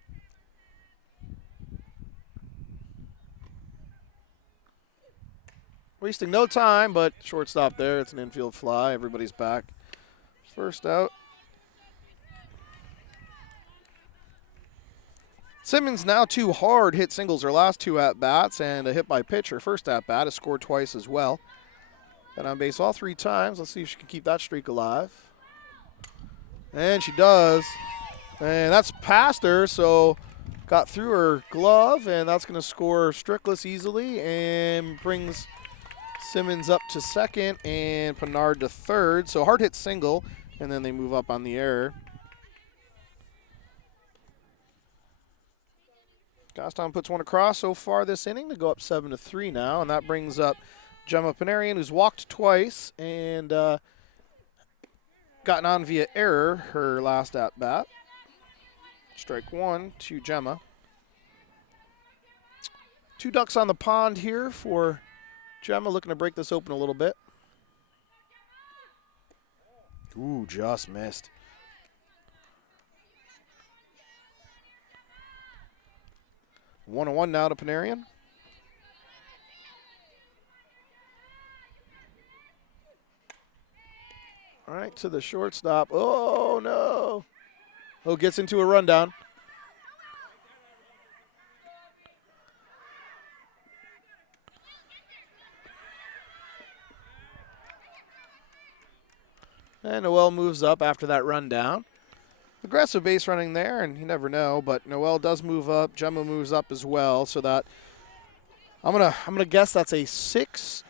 Wasting no time, but shortstop there. It's an infield fly. Everybody's back. First out. Simmons now 2 hard hit singles her last 2 at-bats and a hit by pitch her first at-bat. Has scored twice as well. Been on base all 3 times. Let's see if she can keep that streak alive. And she does. And that's past her, so got through her glove, and that's going to score Strickless easily and brings Simmons up to second and Pinard to third. So hard hit single, and then they move up on the error. Goffstown puts one across so far this inning to go up 7-3 now, and that brings up Gemma Pinarian, who's walked twice and gotten on via error her last at-bat. Strike one to Gemma. 2 ducks on the pond here for Gemma, looking to break this open a little bit. Ooh, just missed. 1-1 now to Pinarian. All right, to the shortstop. Oh, no. Oh, gets into a rundown. And Noel moves up after that rundown. Aggressive base running there, and you never know, but Noel does move up. Gemma moves up as well, so that I'm gonna guess that's a 6-2,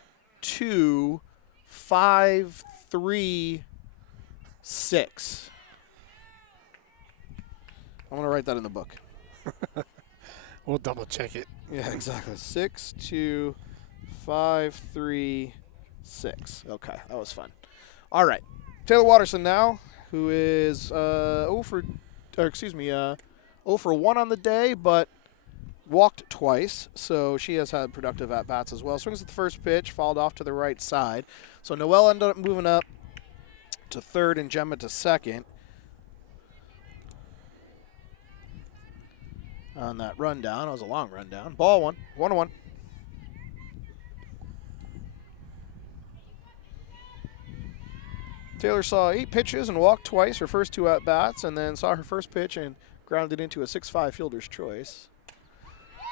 5-3, 6. I'm gonna write that in the book. We'll double check it. Yeah, exactly. 6-2, 5-3, 6. Okay, that was fun. All right, Taylor Waterson now, who is 0 for 1 on the day, but walked twice, so she has had productive at-bats as well. Swings at the first pitch, fouled off to the right side. So Noelle ended up moving up to third and Gemma to second on that rundown. It was a long rundown. Ball one, 1-1. Taylor saw 8 pitches and walked twice her first 2 at-bats, and then saw her first pitch and grounded into a 6-5 fielder's choice.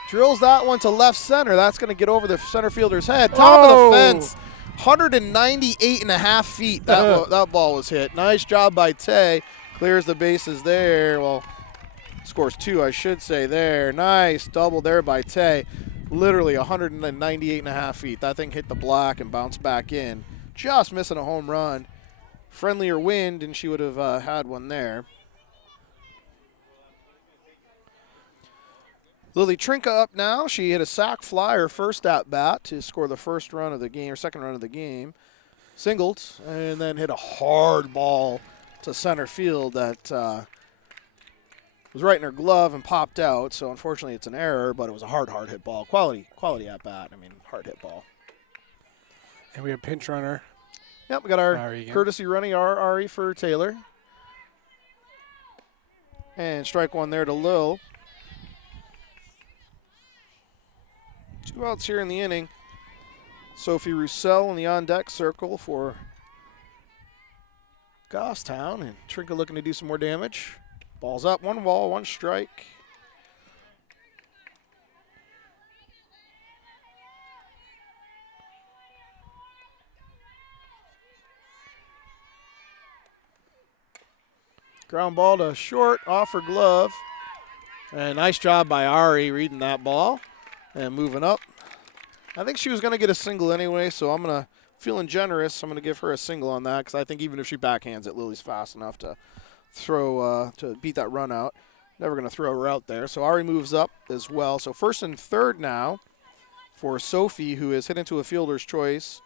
Drills that one to left center. That's going to get over the center fielder's head. Top of the fence, 198.5 feet that ball was hit. Nice job by Tay. Clears the bases there. Well, scores 2, I should say there. Nice double there by Tay. Literally 198.5 feet. That thing hit the black and bounced back in. Just missing a home run. Friendlier wind, and she would have had one there. Lily Trinka up now. She hit a sac fly her first at bat to score the first run of the game, or second run of the game. Singled, and then hit a hard ball to center field that was right in her glove and popped out. So unfortunately, it's an error, but it was a hard hit ball. Quality at bat. I mean, hard hit ball. And we have pinch runner. Yep, we got our courtesy running Ari for Taylor. And strike one there to Lil. 2 outs here in the inning. Sophie Roussel in the on-deck circle for Goffstown. And Trinka looking to do some more damage. Ball's up, 1 ball, 1 strike. Ground ball to short, off her glove. And nice job by Ari reading that ball and moving up. I think she was going to get a single anyway, so I'm going to, feeling generous, I'm going to give her a single on that because I think even if she backhands it, Lily's fast enough to throw, to beat that run out. Never going to throw her out there. So Ari moves up as well. So first and third now for Sophie, who is hit into a fielder's choice.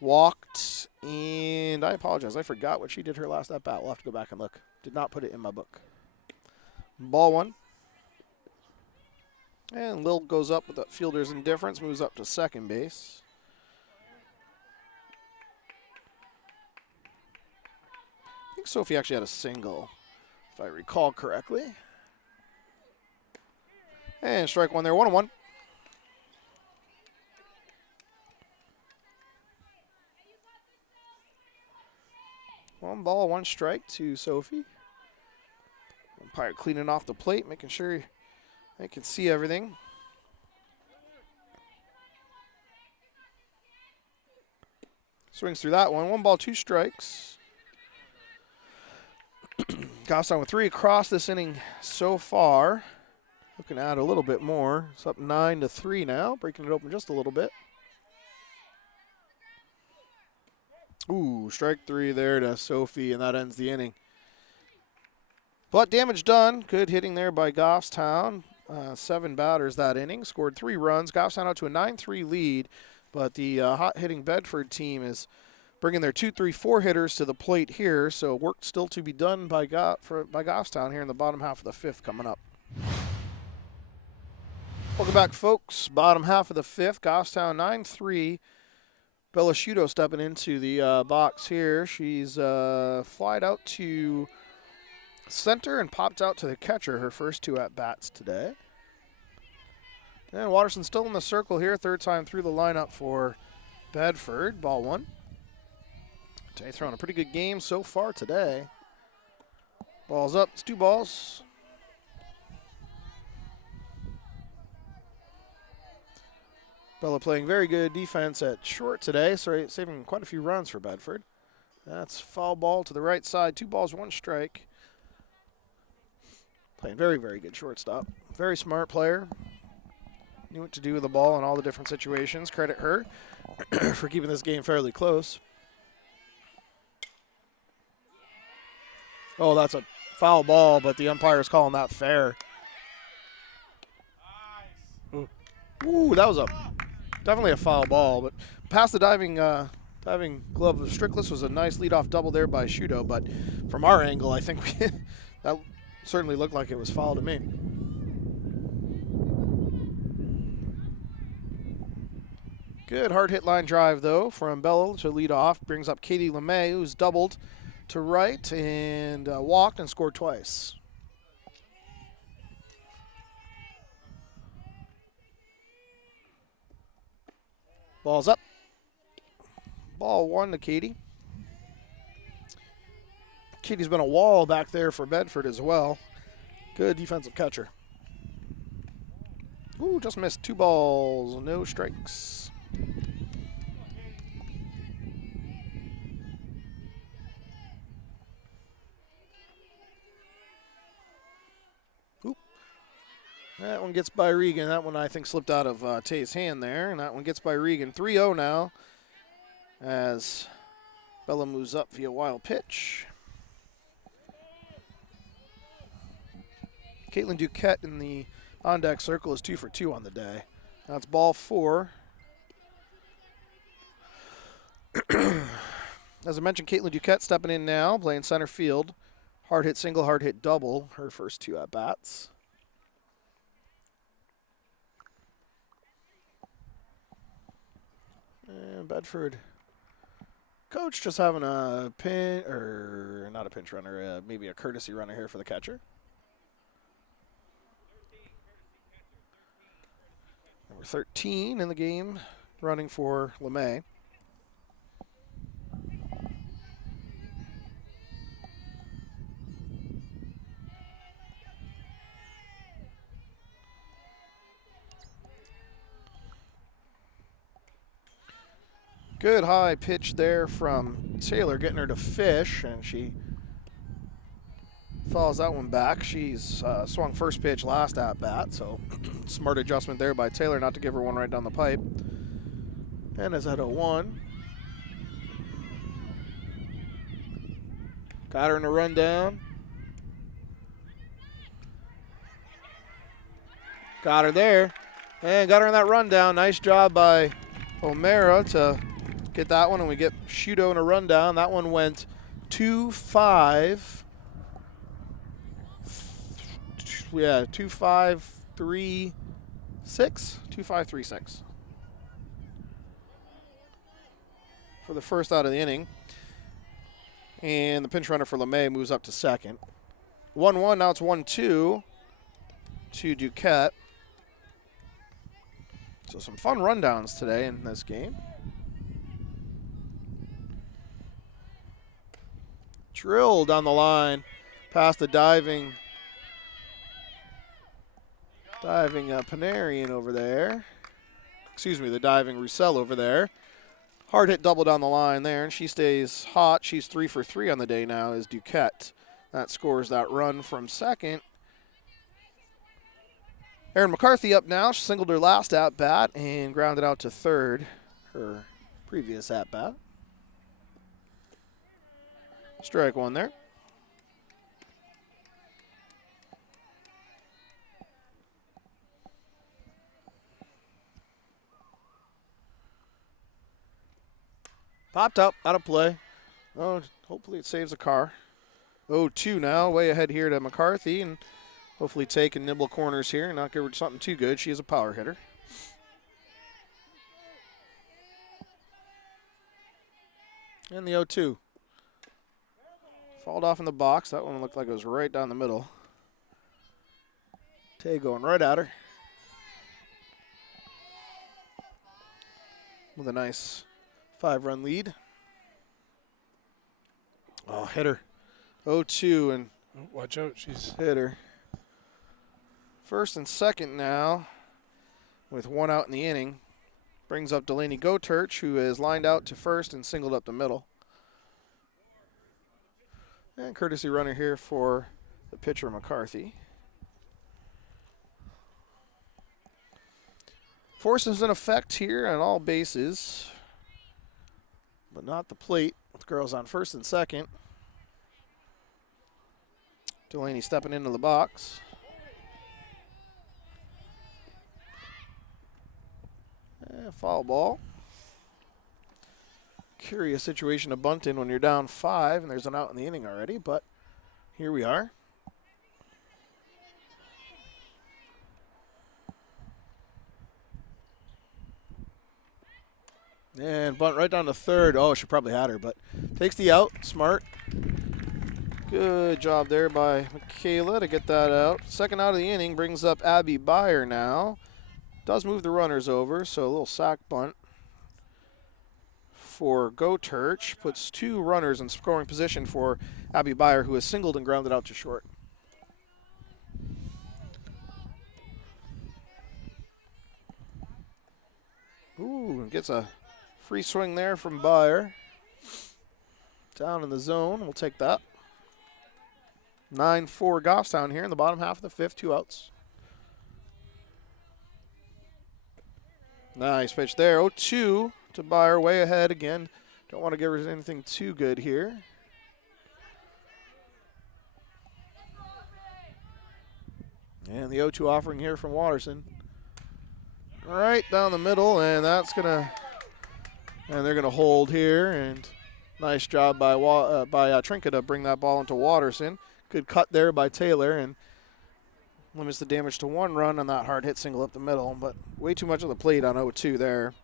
Walked, and I apologize. I forgot what she did her last at-bat. We'll have to go back and look. Did not put it in my book. Ball 1. And Lil goes up with the fielder's indifference, moves up to second base. I think Sophie actually had a single, if I recall correctly. And strike one there, 1-1. 1 ball, 1 strike to Sophie. Umpire cleaning off the plate, making sure they can see everything. Swings through that one. 1 ball, 2 strikes. Goffstown with 3 across this inning so far. Looking to add a little bit more. It's up 9-3 now, breaking it open just a little bit. Ooh, strike 3 there to Sophie, and that ends the inning. But damage done. Good hitting there by Goffstown. 7 batters that inning. Scored 3 runs. Goffstown out to a 9-3 lead. But the hot-hitting Bedford team is bringing their 2-3-4 hitters to the plate here. So work still to be done by Goffstown here in the bottom half of the 5th coming up. Welcome back, folks. Bottom half of the 5th. Goffstown 9-3. Bella Shudo stepping into the box here. She's flied out to center and popped out to the catcher her first 2 at-bats today. And Waterson still in the circle here, 3rd time through the lineup for Bedford. Ball 1. Tay throwing a pretty good game so far today. Ball's up, it's 2 balls. Bella playing very good defense at short today, so saving quite a few runs for Bedford. That's foul ball to the right side, 2 balls, 1 strike. Playing very, very good shortstop. Very smart player. Knew what to do with the ball in all the different situations. Credit her for keeping this game fairly close. Oh, that's a foul ball, but the umpire is calling that fair. Ooh, that was definitely a foul ball, but past the diving glove of Strickless was a nice leadoff double there by Shudo, but from our angle, I think that certainly looked like it was foul to me. Good hard hit line drive, though, from Bella to lead off. Brings up Katie LeMay, who's doubled to right and walked and scored twice. Ball's up. Ball 1 to Katie. Katie's been a wall back there for Bedford as well. Good defensive catcher. Ooh, just missed 2 balls, no strikes. Oop. That one gets by Regan. That one I think slipped out of Tay's hand there, and that one gets by Regan. 3-0 now as Bella moves up via wild pitch. Caitlin Duquette in the on-deck circle is 2 for 2 on the day. That's ball 4. As I mentioned, Caitlin Duquette stepping in now, playing center field. Hard hit single, hard hit double, her first 2 at-bats. And Bedford coach just having a not a pinch runner, maybe a courtesy runner here for the catcher. 13 in the game, running for LeMay. Good high pitch there from Taylor, getting her to fish, and she fouls that one back. She's swung first pitch last at bat, so smart adjustment there by Taylor not to give her one right down the pipe. And is at 0-1. Got her in a rundown. Got her there, and got her in that rundown. Nice job by O'Mara to get that one, and we get Shudo in a rundown. That one went 2-5. Yeah, 2-5-3-6. 2-5-3-6 for the first out of the inning. And the pinch runner for LeMay moves up to second. 1-1, now it's 1-2 to Duquette. So some fun rundowns today in this game. Drilled down the line past the diving Panarian over there. Excuse me, the diving Roussel over there. Hard hit double down the line there, and she stays hot. She's 3 for 3 on the day now is Duquette. That scores that run from second. Erin McCarthy up now. She singled her last at-bat and grounded out to third, her previous at-bat. Strike one there. Popped up, out of play. Oh, hopefully it saves a car. 0-2 now, way ahead here to McCarthy, and hopefully take and nibble corners here and not give her something too good. She is a power hitter. And the 0-2. Fouled off in the box. That one looked like it was right down the middle. Tay going right at her. With a nice 5-run lead. Oh, hit her. 0-2 and Watch out, she's hit her. First and second now with one out in the inning. Brings up Delaney Goturch, who is lined out to first and singled up the middle. And courtesy runner here for the pitcher, McCarthy. Force is in effect here on all bases, but not the plate, with girls on first and second. Delaney stepping into the box. Foul ball. Curious situation to bunt in when you're down 5 and there's an out in the inning already, but here we are. And bunt right down to third. Oh, she probably had her, but takes the out. Smart. Good job there by Michaela to get that out. Second out of the inning brings up Abby Byer now. Does move the runners over, so a little sack bunt for Goturch. Puts 2 runners in scoring position for Abby Byer, who is singled and grounded out to short. Ooh, gets a free swing there from Byer. Down in the zone, we'll take that. 9-4 Goffstown here in the bottom half of the 5th, 2 outs. Nice pitch there. 0-2 to Byer, way ahead again. Don't want to give her anything too good here. And the 0-2 offering here from Waterson. Right down the middle, and that's gonna, and they're gonna hold here. And nice job by Trinka to bring that ball into Waterson. Good cut there by Taylor, and limits the damage to 1 run on that hard hit single up the middle, but way too much of the plate on 0-2 there.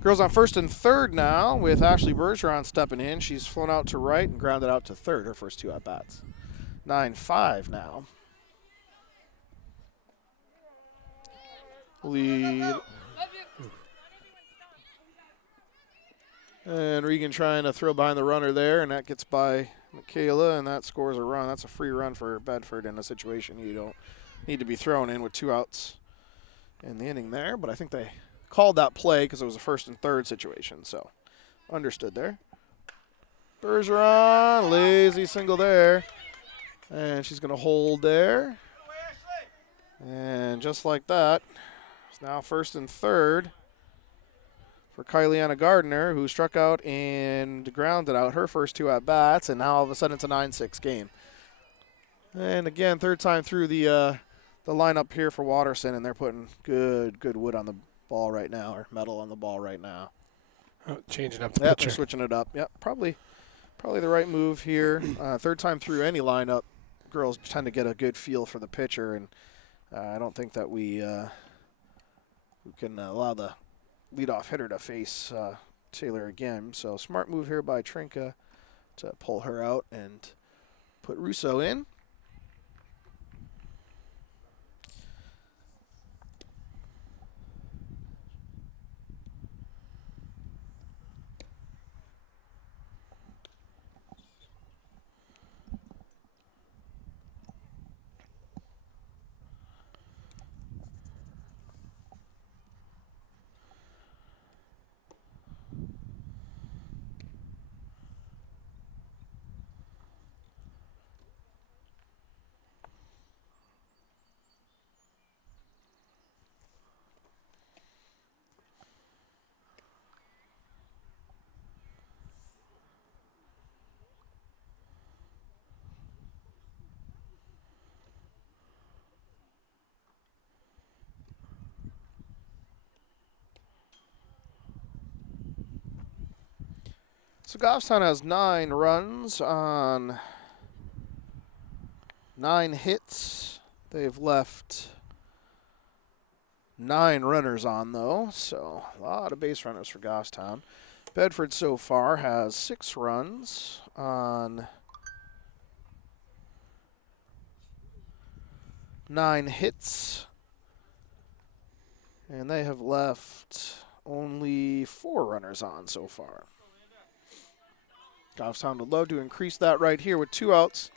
Girls on first and third now with Ashley Bergeron stepping in. She's flown out to right and grounded out to third her first 2 at-bats. 9-5 now. lead. And Regan trying to throw behind the runner there, and that gets by Michaela, and that scores a run. That's a free run for Bedford in a situation you don't need to be thrown in with 2 outs in the inning there. But I think they called that play because it was a first and third situation, so understood there. Bergeron, lazy single there. And she's going to hold there. And just like that, it's now first and third for Kyliana Gardner, who struck out and grounded out her first 2 at-bats, and now all of a sudden it's a 9-6 game. And again, third time through the lineup here for Waterson, and they're putting good wood on the ball right now, or metal on the ball right now. Oh, changing up the Yep, pitcher. they're switching it up. Yep, probably the right move here. Third time through any lineup, girls tend to get a good feel for the pitcher, and I don't think that we can allow the leadoff hitter to face Taylor again. So smart move here by Trinka to pull her out and put Russo in. So Goffstown has 9 runs on 9 hits. They've left 9 runners on, though, so a lot of base runners for Goffstown. Bedford so far has 6 runs on 9 hits, and they have left only 4 runners on so far. Goffstown would love to increase that right here with 2 outs.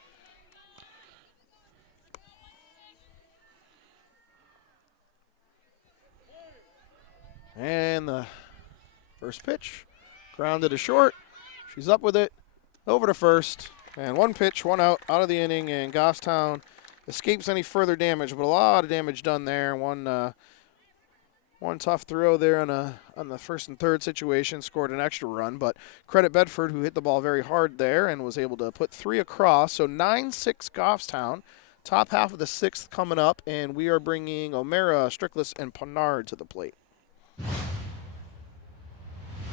And the first pitch, grounded to short. She's up with it, over to first. And 1 pitch, 1 out of the inning, and Goffstown escapes any further damage, but a lot of damage done there. One tough throw there on the first and third situation, scored an extra run, but credit Bedford, who hit the ball very hard there and was able to put 3 across. So 9-6 Goffstown. Top half of the 6th coming up, and we are bringing O'Mara, Strickless, and Pannard to the plate.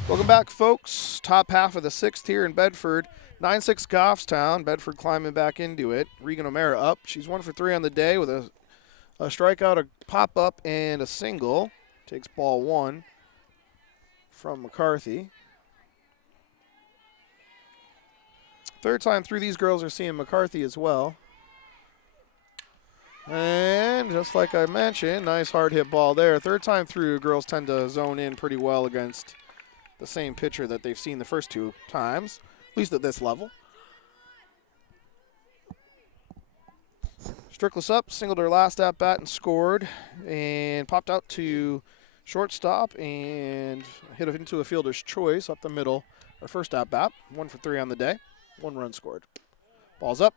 Welcome back, folks. Top half of the 6th here in Bedford. 9-6 Goffstown. Bedford climbing back into it. Regan O'Mara up. She's 1 for 3 on the day with a strikeout, a pop-up, and a single. Takes ball 1 from McCarthy. Third time through, these girls are seeing McCarthy as well. And just like I mentioned, nice hard hit ball there. Third time through, girls tend to zone in pretty well against the same pitcher that they've seen the first 2 times, at least at this level. Strickless up, singled her last at bat and scored, and popped out to shortstop and hit it into a fielder's choice up the middle. Her first at bat, 1 for 3 on the day, 1 run scored. Ball's up.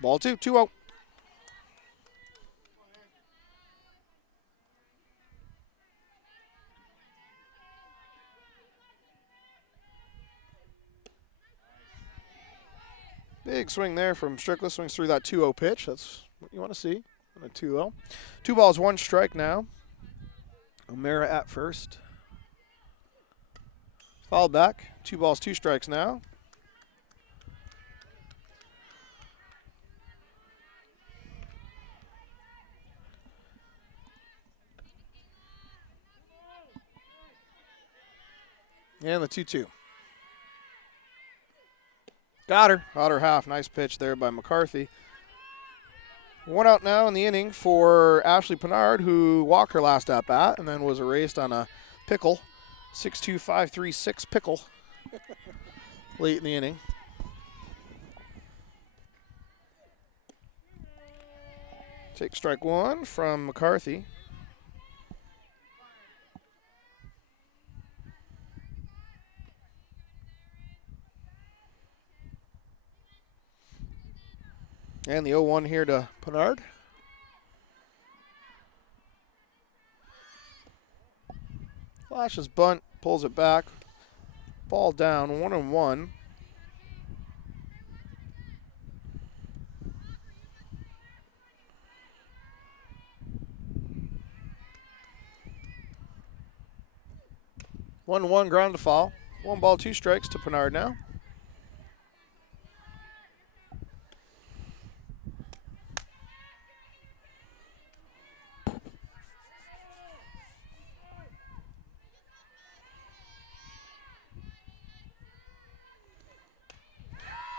Ball 2, 2-0. Big swing there from Strickless. Swings through that 2-0 pitch. That's what you want to see on a 2-0. 2 balls, 1 strike now. O'Mara at first. Fouled back. 2 balls, 2 strikes now. And the 2-2. Got her. Got her half. Nice pitch there by McCarthy. One out now in the inning for Ashley Pinard, who walked her last at bat and then was erased on a pickle. 6-2, 5-3-6 pickle late in the inning. Take strike one from McCarthy. And the 0-1 here to Pinard. Flashes bunt, pulls it back. Ball down, 1-1. One ground to foul. 1 ball, 2 strikes to Pinard now.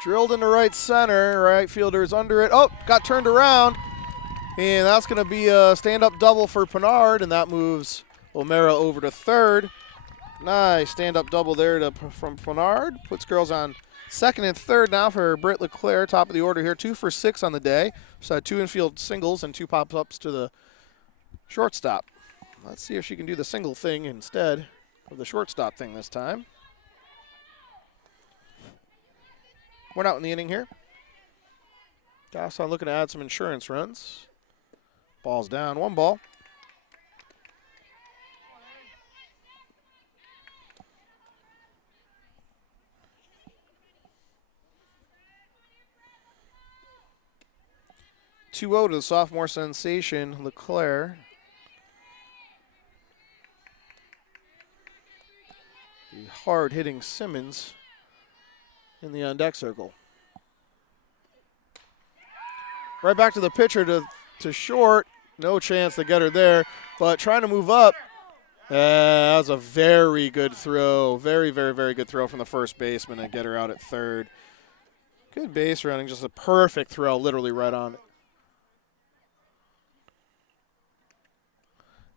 Drilled into right center. Right fielder's under it. Oh, got turned around. And that's going to be a stand-up double for Pinard, and that moves O'Mara over to third. Nice stand-up double there from Pinard. Puts girls on second and third now for Britt LeClaire, top of the order here. 2 for 6 on the day. So 2 infield singles and 2 pop-ups to the shortstop. Let's see if she can do the single thing instead of the shortstop thing this time. We're out in the inning here. Goffstown looking to add some insurance runs. Ball's down, 1 ball. To the sophomore sensation, LeClaire. The hard-hitting Simmons in the on-deck circle. Right back to the pitcher to short. No chance to get her there, but trying to move up. That was a very good throw. Very, very, very good throw from the first baseman and get her out at third. Good base running, just a perfect throw, literally right on it.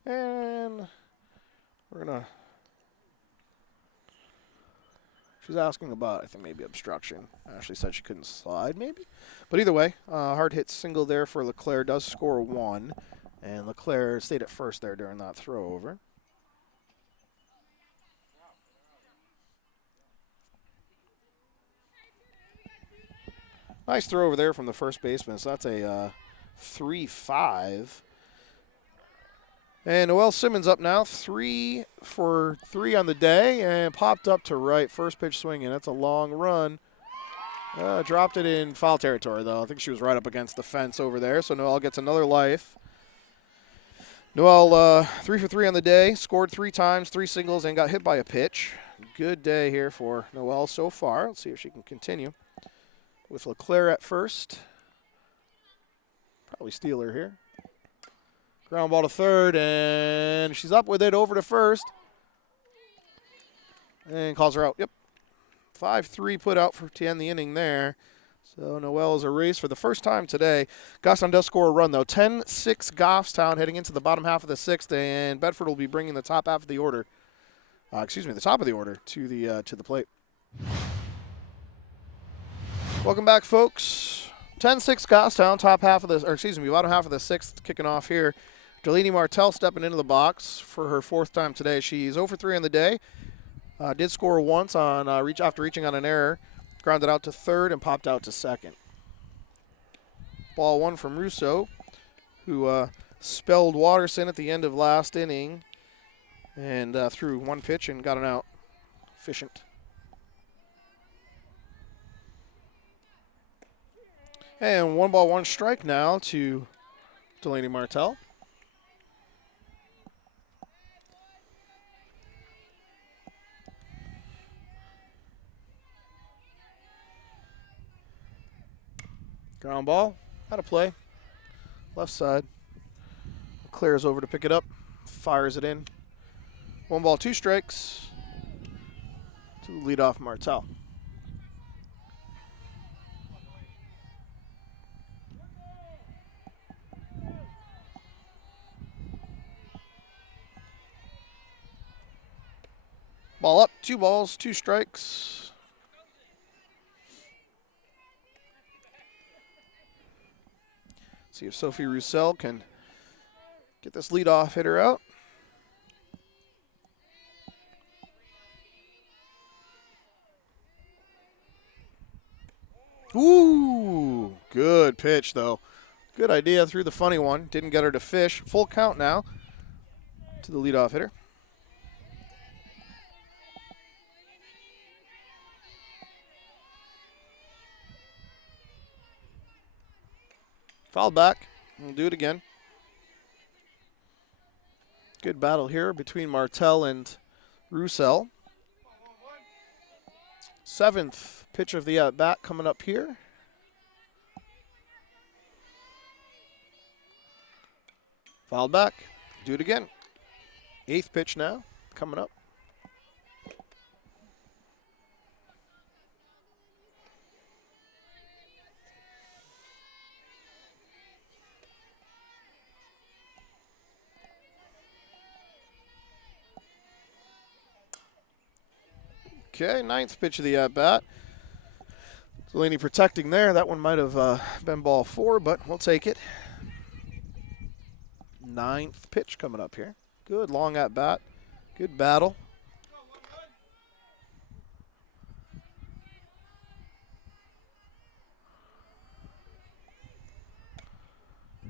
And we're going to, she's asking about, I think, maybe obstruction. Ashley said she couldn't slide, maybe. But either way, hard hit single there for LeClaire, does score 1. And LeClaire stayed at first there during that throw over. Nice throw over there from the first baseman. So that's a 3-5. And Noelle Simmons up now, 3 for 3 on the day, and popped up to right. First pitch swinging. That's a long run. Dropped it in foul territory, though. I think she was right up against the fence over there, so Noelle gets another life. Noelle, 3 for 3 on the day, scored 3 times, 3 singles, and got hit by a pitch. Good day here for Noelle so far. Let's see if she can continue. With LeClaire at first. Probably steal her here. Ground ball to third, and she's up with it over to first. And calls her out. Yep. 5-3 put out to end the inning there. So Noelle is erased for the first time today. Goffstown does score a run, though. 10-6 Goffstown heading into the bottom half of the 6th, and Bedford will be bringing the top half of the order. The top of the order to the plate. Welcome back, folks. 10-6 Goffstown, bottom half of the 6th, kicking off here. Delaney Martell stepping into the box for her 4th time today. She's 0 for 3 on the day. Did score once on after reaching on an error. Grounded out to third and popped out to second. Ball 1 from Russo, who spelled Waterson at the end of last inning and threw 1 pitch and got an out. Efficient. And 1 ball, 1 strike now to Delaney Martell. Ground ball, out of play, left side. Clears over to pick it up, fires it in. 1 ball, 2 strikes. to the leadoff Martell. Ball up, 2 balls, 2 strikes. See if Sophie Roussel can get this leadoff hitter out. Ooh, good pitch, though. Good idea, threw the funny one. Didn't get her to fish. Full count now to the leadoff hitter. Fouled back. We'll do it again. Good battle here between Martell and Roussel. 7th pitch of the at-bat coming up here. Fouled back. Do it again. 8th pitch now coming up. Okay, 9th pitch of the at-bat. Delaney protecting there. That one might have been ball 4, but we'll take it. 9th pitch coming up here. Good long at-bat. Good battle.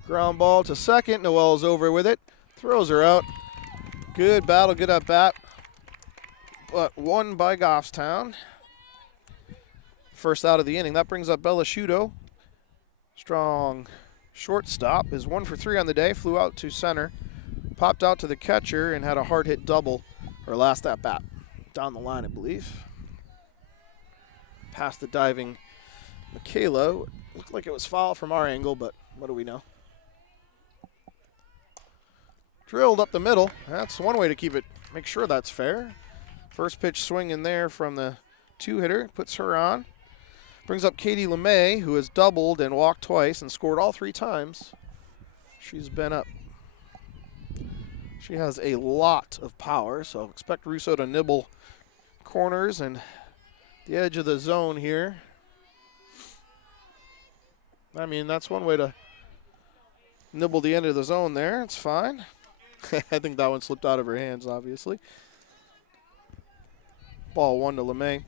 Ground ball to second. Noel's over with it. Throws her out. Good battle, good at-bat. But won by Goffstown. First out of the inning. That brings up Bella Shudo. Strong shortstop is 1 for 3 on the day. Flew out to center. Popped out to the catcher and had a hard hit double her last at bat. Down the line, I believe. Past the diving Michaela. Looked like it was foul from our angle, but what do we know? Drilled up the middle. That's one way to keep it. Make sure that's fair. First pitch swing in there from the 2-hitter. Puts her on. Brings up Katie LeMay, who has doubled and walked twice and scored all 3 times. She's been up. She has a lot of power, so expect Russo to nibble corners and the edge of the zone here. I mean, that's one way to nibble the end of the zone there. It's fine. I think that one slipped out of her hands, obviously. Ball 1 to LeMay.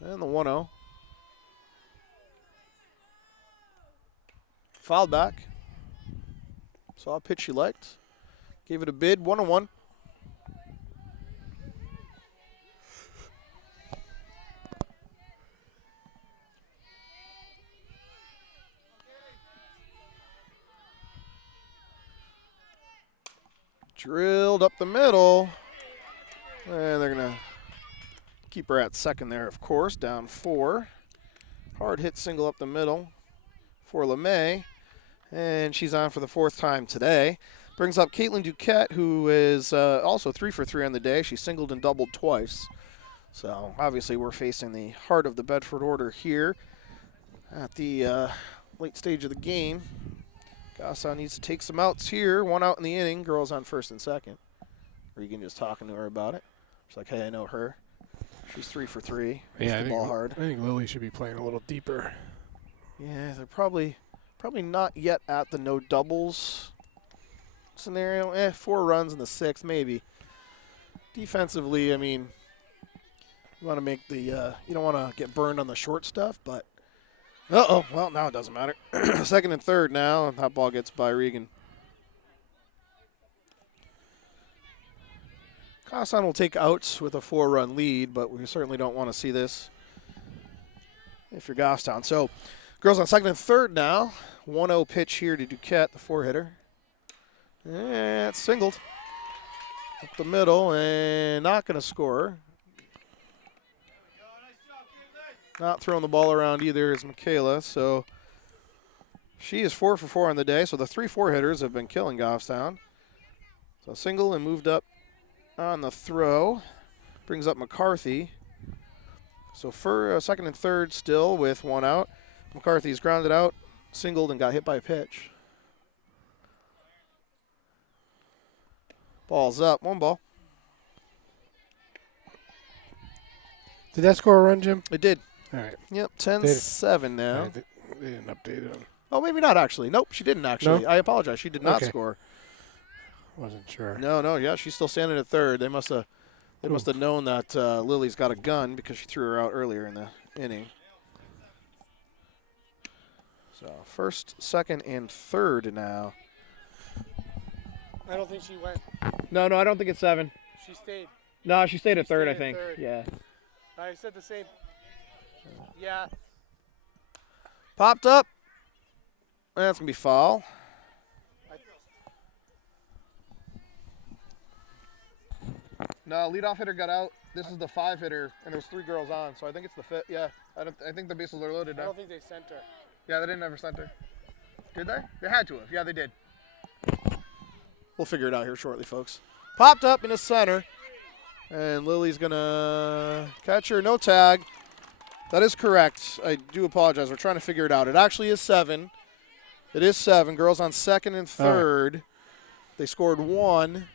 And the 1-0. Fouled back. Saw a pitch she liked. Gave it a bid. 1-1. Drilled up the middle. And they're going to keep her at second there, of course. Down 4. Hard hit single up the middle for LeMay. And she's on for the 4th time today. Brings up Caitlin Duquette, who is also 3 for 3 on the day. She singled and doubled twice. So obviously we're facing the heart of the Bedford order here at the late stage of the game. Goffstown needs to take some outs here. 1 out in the inning. Girls on 1st and 2nd. Regan just talking to her about it. She's like, hey, I know her. She's 3 for 3. Yeah, the ball hard. I think Lily should be playing a little deeper. Yeah, they're probably not yet at the no doubles scenario. 4 runs in the 6th, maybe. Defensively, I mean, you want to make the you don't want to get burned on the short stuff, but well, now it doesn't matter. 2nd and 3rd now, and that ball gets by Regan. Goffstown will take outs with a 4-run lead, but we certainly don't want to see this if you're Goffstown. So, girls on 2nd and 3rd now. 1-0 pitch here to Duquette, the 4-hitter. And it's singled up the middle and not going to score. Not throwing the ball around either is Michaela, so she is 4 for 4 on the day. So the 3 4-hitters have been killing Goffstown. So single and moved up on the throw. Brings up McCarthy. So for second and third still with one out. McCarthy's grounded out, singled, and got hit by a pitch. Ball's up, 1 ball. Did that score a run, Jim? It did. All right. Yep, 10-7 now. Right, they didn't update it. Oh, maybe not actually. Nope, she didn't actually. No? I apologize. She did not Okay. score. Wasn't sure. No, yeah, she's still standing at third. They must have known that Lily's got a gun because she threw her out earlier in the inning. So first, second, and third now. I don't think she went. No, I don't think it's 7. She stayed. No, she stayed at third, stayed I at think. third. Yeah. I said the same. Yeah. Popped up. That's going to be foul. No, leadoff hitter got out. This is the 5 hitter, and there's 3 girls on, so I think it's the 5th. Yeah, I think the bases are loaded I now. don't think they sent her. Yeah, they didn't ever center. Did they? They had to have. Yeah, they did. We'll figure it out here shortly, folks. Popped up in the center, and Lily's going to catch her. No tag. That is correct. I do apologize. We're trying to figure it out. It actually is 7. It is 7. Girls on second and third. Right. They scored 1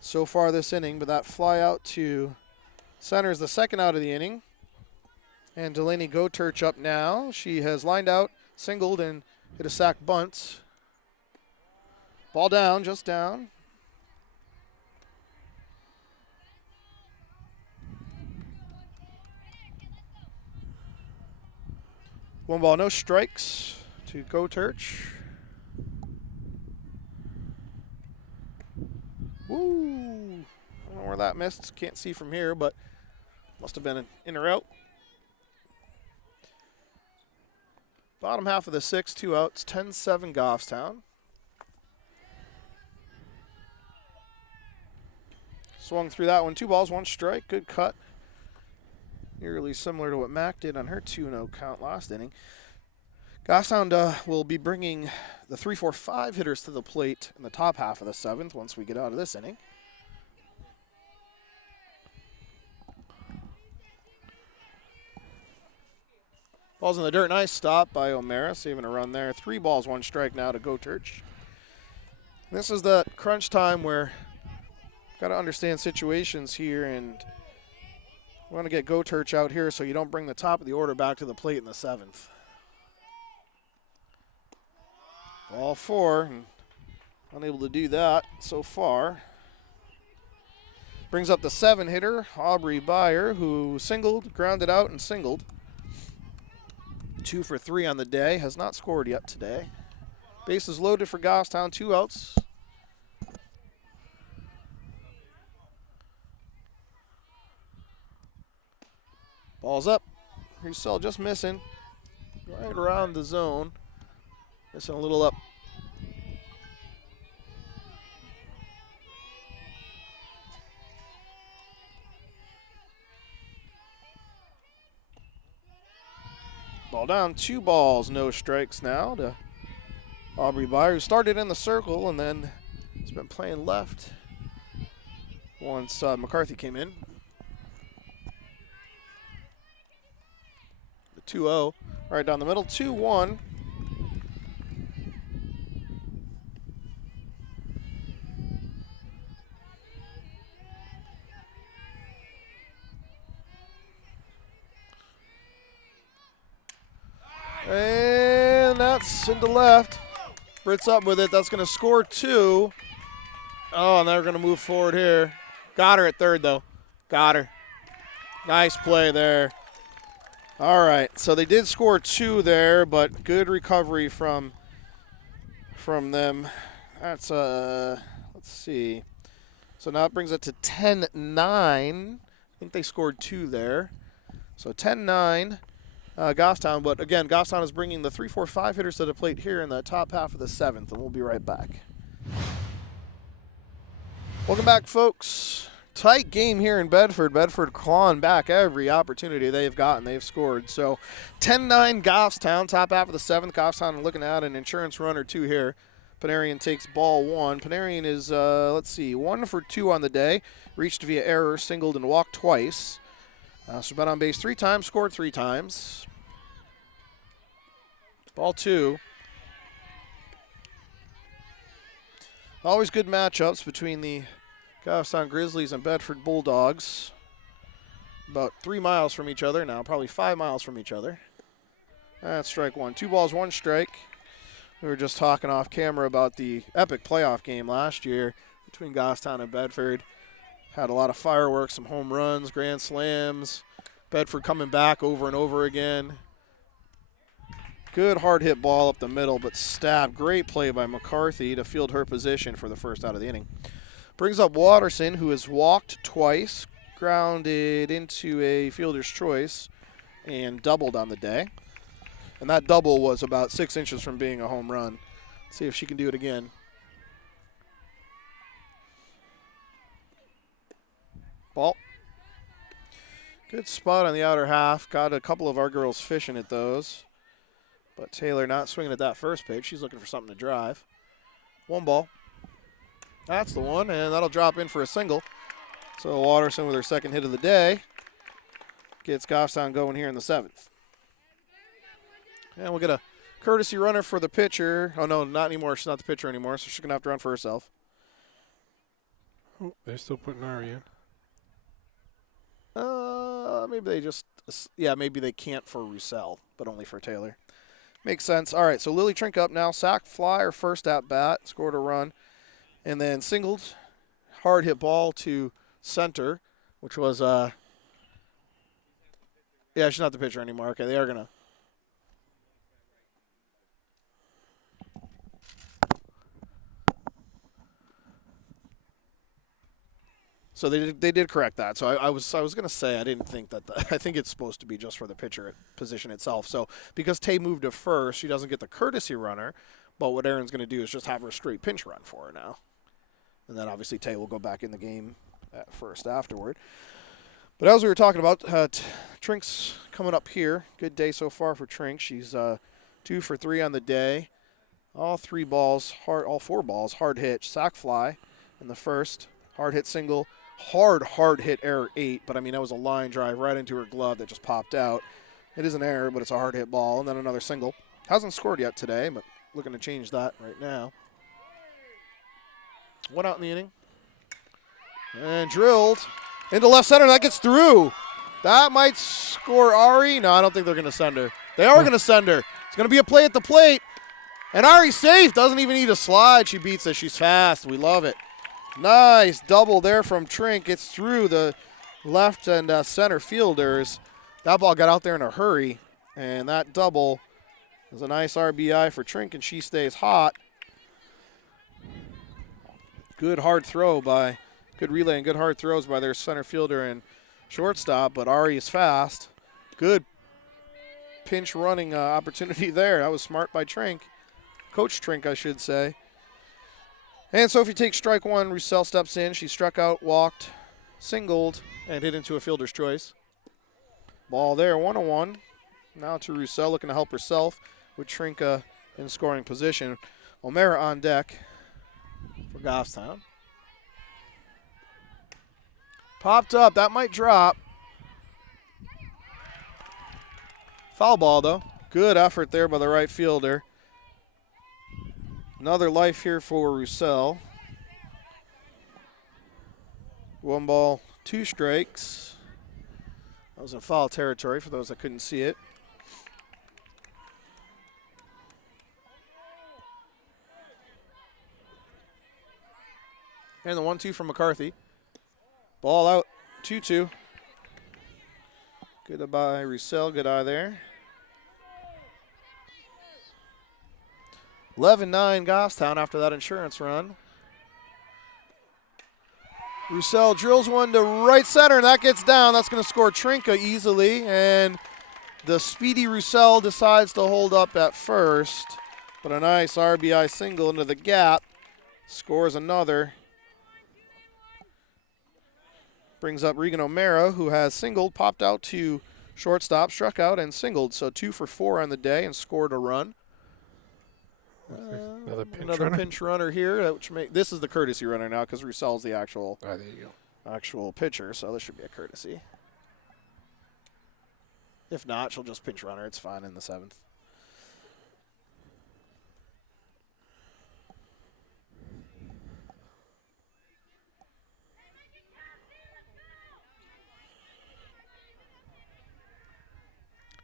so far this inning, but that fly out to center is the second out of the inning. And Delaney Goturch up now. She has lined out, singled, and hit a sac bunt. Ball down, just down. One ball, no strikes to Goturch. Woo! I don't know where that missed. Can't see from here, but must have been an in or out. Bottom half of the 6th, 2 outs, 10-7 Goffstown. Swung through that one. 2 balls, 1 strike. Good cut. Eerily similar to what Mac did on her 2-0 count last inning. Goffstown will be bringing the 3-4-5 hitters to the plate in the top half of the 7th once we get out of this inning. Ball's in the dirt. Nice stop by O'Mara, saving a run there. 3 balls, 1 strike now to Goturch. This is the crunch time where got to understand situations here, and we want to get Goturch out here so you don't bring the top of the order back to the plate in the 7th. Ball 4, and unable to do that so far. Brings up the 7 hitter, Aubrey Byer, who singled, grounded out, and singled. 2 for 3 on the day, has not scored yet today. Bases loaded for Goffstown, 2 outs. Ball's up. Roussel just missing. Right around the zone. Missing a little up. Ball down, 2 balls, no strikes now to Aubrey Byer, who started in the circle and then has been playing left once McCarthy came in. The 2-0 right down the middle, 2-1. And that's into left. Britt's up with it. That's going to score 2. Oh, and they're going to move forward here. Got her at third, though. Got her. Nice play there. All right, so they did score 2 there, but good recovery from them. That's, let's see. So now it brings it to 10-9. I think they scored 2 there. So 10-9. Goffstown, but again, Goffstown is bringing the 3-4-5 hitters to the plate here in the top half of the 7th, and we'll be right back. Welcome back, folks. Tight game here in Bedford. Bedford clawing back every opportunity they've gotten. They've scored. So 10-9 Goffstown, top half of the 7th. Goffstown looking at an insurance run or 2 here. Panarian takes ball 1. Panarian is, 1 for 2 on the day. Reached via error, singled, and walked twice. So been on base 3 times, scored 3 times. Ball 2. Always good matchups between the Goffstown Grizzlies and Bedford Bulldogs. About 3 miles from each other now, probably 5 miles from each other. That's strike 1. 2 balls, 1 strike. We were just talking off camera about the epic playoff game last year between Goffstown and Bedford. Had a lot of fireworks, some home runs, grand slams. Bedford coming back over and over again. Good hard hit ball up the middle, but stabbed. Great play by McCarthy to field her position for the first out of the inning. Brings up Waterson, who has walked twice, grounded into a fielder's choice, and doubled on the day. And that double was about 6 inches from being a home run. See if she can do it again. Ball. Good spot on the outer half. Got a couple of our girls fishing at those. But Taylor not swinging at that first pitch. She's looking for something to drive. 1 ball. That's the one, and that'll drop in for a single. So Waterson with her second hit of the day gets Goffstown going here in the 7th. And we'll get a courtesy runner for the pitcher. Oh, no, not anymore. She's not the pitcher anymore, so she's going to have to run for herself. Oh, they're still putting Ari in. Maybe they just, maybe they can't for Roussel, but only for Taylor. Makes sense. All right, so Lily Trink up now. Sack fly her first at bat, scored a run, and then singled. Hard hit ball to center, which was, she's not the pitcher anymore. Okay, they are going to. So they did correct that. So I was going to say I didn't think that. I think it's supposed to be just for the pitcher position itself. So because Tay moved to first, she doesn't get the courtesy runner. But what Erin's going to do is just have her straight pinch run for her now. And then obviously Tay will go back in the game at first afterward. But as we were talking about, Trink's coming up here. Good day so far for Trink. She's 2 for 3 on the day. All 4 balls, hard hit. Sack fly in the first. Hard hit single. Hard hit error 8, but I mean that was a line drive right into her glove that just popped out. It is an error, but it's a hard hit ball, and then another single. Hasn't scored yet today, but looking to change that right now. 1 out in the inning. And drilled into left center. That gets through. That might score Ari. No, I don't think they're going to send her. They are going to send her. It's going to be a play at the plate. And Ari's safe. Doesn't even need a slide. She beats it. She's fast. We love it. Nice double there from Trink. It's through the left and center fielders. That ball got out there in a hurry, and that double is a nice RBI for Trink, and she stays hot. Good relay and good hard throws by their center fielder and shortstop, but Ari is fast. Good pinch running opportunity there. That was smart by Trink. Coach Trink, I should say. And so if you take strike 1, Roussel steps in. She struck out, walked, singled, and hit into a fielder's choice. Ball there, 1-1. Now to Roussel, looking to help herself with Trinka in scoring position. O'Mara on deck for Goffstown. Popped up. That might drop. Foul ball, though. Good effort there by the right fielder. Another life here for Roussel. 1 ball, 2 strikes. That was in foul territory for those that couldn't see it. And the 1-2 from McCarthy. Ball out, 2-2. Good by Roussel, good eye there. 11-9 Goffstown after that insurance run. Roussel drills one to right center, and that gets down. That's going to score Trinka easily, and the speedy Roussel decides to hold up at first. But a nice RBI single into the gap. Scores another. Brings up Regan O'Mara, who has singled, popped out to shortstop, struck out, and singled. So 2 for 4 on the day and scored a run. Another pinch Another runner? pinch runner here. This is the courtesy runner now because Roussel's the actual Oh, there you go. pitcher, so this should be a courtesy. If not, she'll just pinch runner. It's fine in the 7th.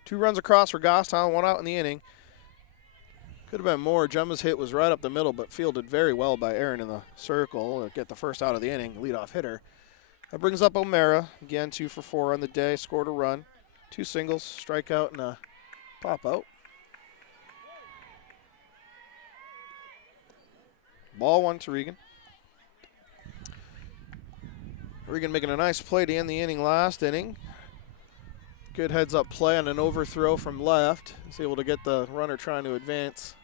Two runs across for Goffstown, one out in the inning. Could have been more. Gemma's hit was right up the middle, but fielded very well by Erin in the circle to get the first out of the inning, leadoff hitter. That brings up O'Mara. Again, 2 for 4 on the day, scored a run. 2 singles, strikeout, and a pop out. Ball 1 to Regan. Regan making a nice play to end the inning last inning. Good heads-up play on an overthrow from left. He's able to get the runner trying to advance.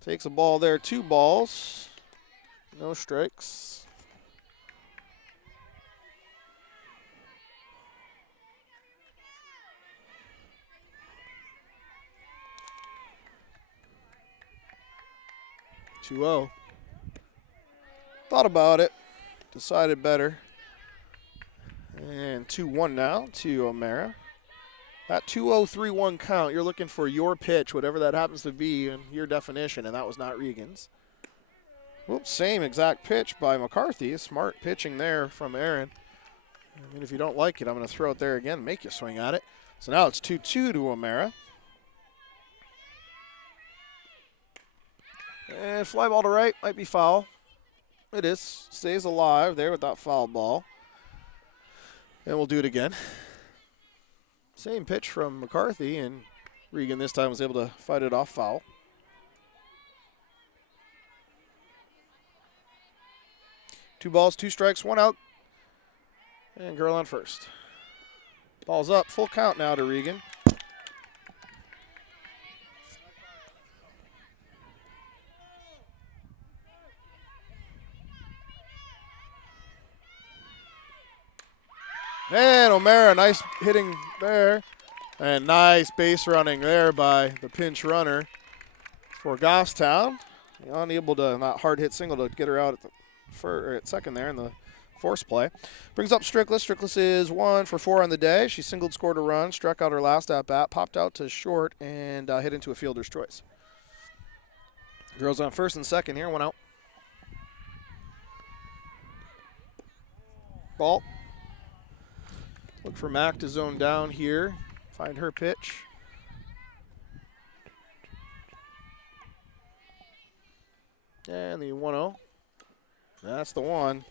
Takes a ball there, 2 balls. No strikes. Two-0. Thought about it. Decided better. And 2-1 now to O'Mara. That 2-0-3-1 count, you're looking for your pitch, whatever that happens to be in your definition, and that was not Regan's. Whoops, same exact pitch by McCarthy. Smart pitching there from Erin. I mean, if you don't like it, I'm going to throw it there again, make you swing at it. So now it's 2-2 to O'Mara. And fly ball to right, might be foul. It is. Stays alive there with that foul ball. And we'll do it again. Same pitch from McCarthy, and Regan this time was able to fight it off foul. Two balls, 2 strikes, 1 out. And girl on first. Ball's up, full count now to Regan. And O'Mara, nice hitting there. And nice base running there by the pinch runner for Goffstown. Unable to, not hard hit single to get her out at second there in the force play. Brings up Strickless. Strickless is 1 for 4 on the day. She singled, scored a run, struck out her last at bat, popped out to short, and hit into a fielder's choice. Girls on first and second here, 1 out. Ball. Look for Mac to zone down here. Find her pitch. And the 1-0. That's the one.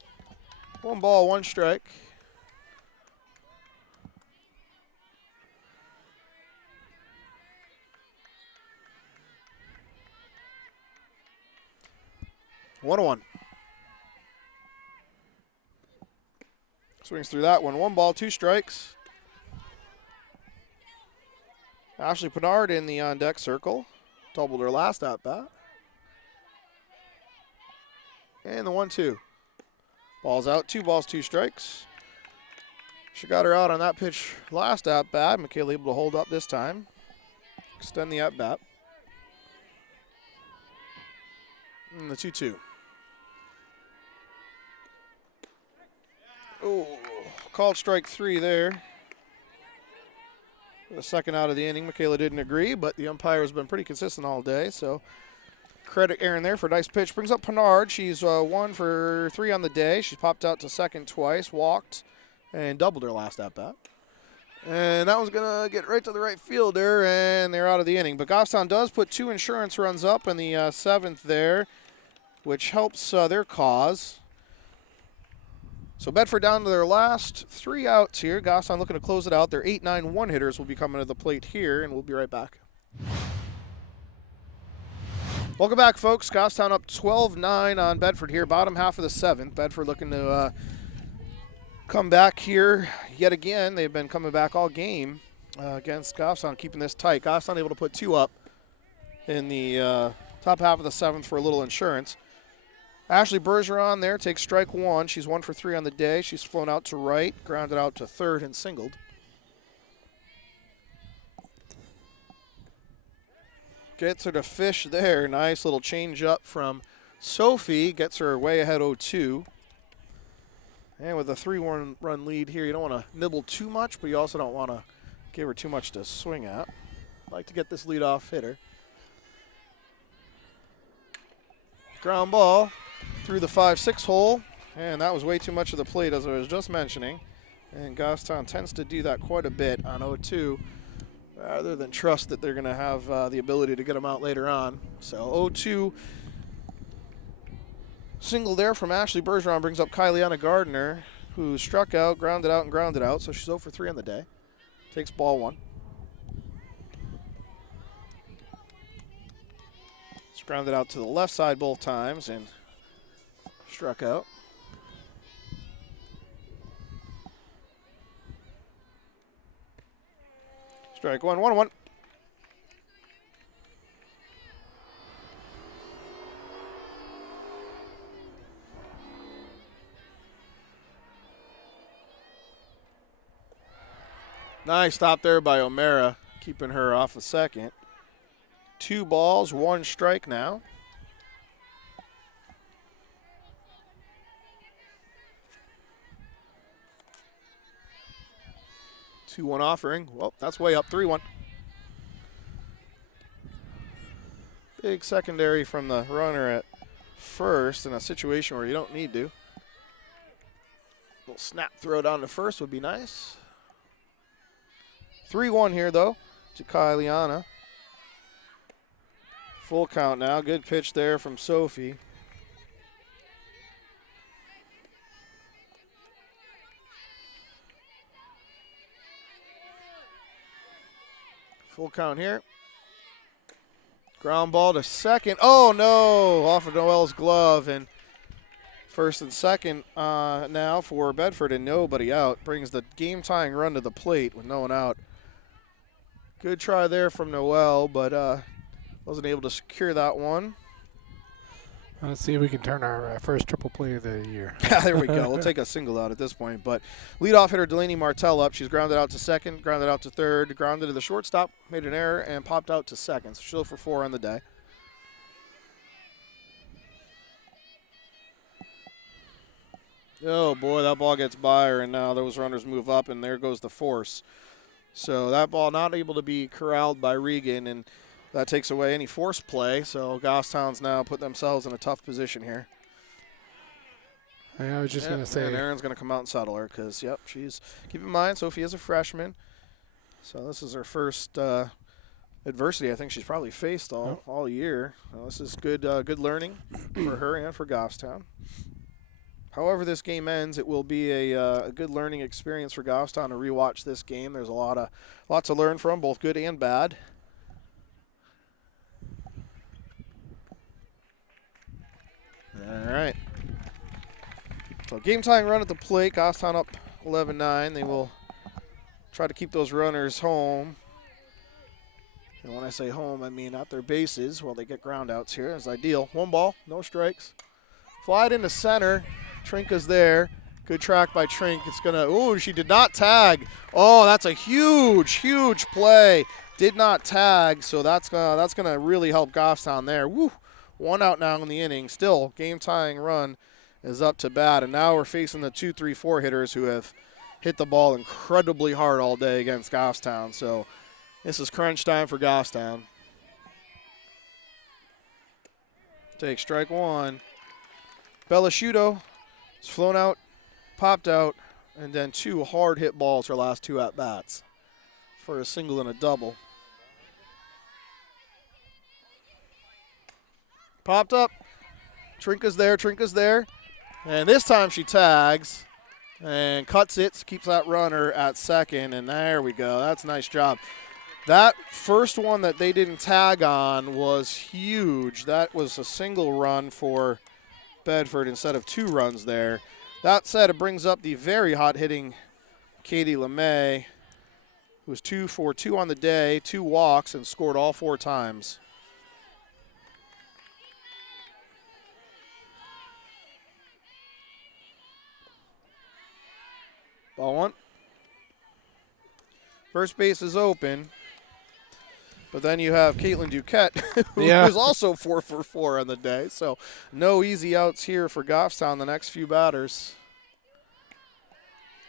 1 ball, 1 strike. 1-1. Swings through that one. 1 ball, 2 strikes. Ashley Pinard in the on-deck circle. Doubled her last at-bat. And the 1-2. Ball's out. 2 balls, 2 strikes. She got her out on that pitch last at-bat. Michaela able to hold up this time. Extend the at-bat. And the 2-2. Oh, called strike 3 there. The second out of the inning, Michaela didn't agree, but the umpire has been pretty consistent all day, so credit Erin there for a nice pitch. Brings up Pinard. She's 1 for 3 on the day. She's popped out to second twice, walked, and doubled her last at-bat. And that was going to get right to the right fielder, and they're out of the inning. But Goffstown does put 2 insurance runs up in the 7th there, which helps their cause. So Bedford down to their last 3 outs here. Goffstown looking to close it out. Their 8-9-1 hitters will be coming to the plate here, and we'll be right back. Welcome back, folks. Goffstown up 12-9 on Bedford here, bottom half of the 7th. Bedford looking to come back here yet again. They've been coming back all game against Goffstown, keeping this tight. Goffstown able to put 2 up in the top half of the 7th for a little insurance. Ashley Bergeron there takes strike 1. She's 1 for 3 on the day. She's flown out to right, grounded out to third, and singled. Gets her to fish there. Nice little change up from Sophie. Gets her way ahead 0-2. And with a 3-1 run lead here, you don't want to nibble too much, but you also don't want to give her too much to swing at. Like to get this leadoff hitter. Ground ball through the 5-6 hole. And that was way too much of the plate, as I was just mentioning. And Goffstown tends to do that quite a bit on 0-2. Rather than trust that they're going to have the ability to get them out later on. So 0-2 single there from Ashley Bergeron brings up Kyliana Gardner, who struck out, grounded out, and grounded out. So she's 0 for 3 on the day. Takes ball 1. It's grounded out to the left side both times and struck out. Strike 1, 1-1. Nice stop there by O'Mara, keeping her off a second. 2 balls, 1 strike now. Two one offering. Well, that's way up. 3-1. Big secondary from the runner at first in a situation where you don't need to. Little snap throw down to first would be nice. 3-1 here, though, to Kyliana. Full count now. Good pitch there from Sophie. Full count here. Ground ball to second. Oh, no, off of Noel's glove. And first and second now for Bedford, and nobody out. Brings the game-tying run to the plate with no one out. Good try there from Noel, but wasn't able to secure that one. Let's see if we can turn our first triple play of the year. There we go. We'll take a single out at this point. But leadoff hitter Delaney Martell up. She's grounded out to second, grounded out to third, grounded to the shortstop, made an error, and popped out to second. So she's 0 for 4 on the day. Oh, boy, that ball gets by her, and now those runners move up, and there goes the force. So that ball not able to be corralled by Regan, and that takes away any force play. So Goffstown's now put themselves in a tough position here. I was just going to say. And Erin's going to come out and settle her because, yep, she's. Keep in mind, Sophie is a freshman. So this is her first adversity I think she's probably faced all year. This is good learning for her and for Goffstown. However this game ends, it will be a good learning experience for Goffstown to rewatch this game. There's a lot to learn from, both good and bad. All right. So game-tying run at the plate. Goffstown up 11-9. They will try to keep those runners home. And when I say home, I mean at their bases while they get groundouts here. It's ideal. 1 ball, no strikes. Fly it into center. Trinka's there. Good track by Trink. It's going to, oh, she did not tag. Oh, that's a huge, huge play. Did not tag, so that's gonna really help Goffstown there. Woo. 1 out now in the inning. Still, game-tying run is up to bat, and now we're facing the 2, 3, 4 hitters who have hit the ball incredibly hard all day against Goffstown. So this is crunch time for Goffstown. Take strike 1. Bellasciuto has flown out, popped out, and then 2 hard hit balls her last 2 at-bats for a single and a double. Popped up. Trinka's there. And this time she tags and cuts it, keeps that runner at second, and there we go. That's a nice job. That first one that they didn't tag on was huge. That was a single run for Bedford instead of 2 runs there. That said, it brings up the very hot-hitting Katie LeMay, who was 2 for 2 on the day, 2 walks, and scored all 4 times. Ball 1. First base is open. But then you have Caitlin Duquette, who is also 4 for 4 on the day. So no easy outs here for Goffstown the next few batters.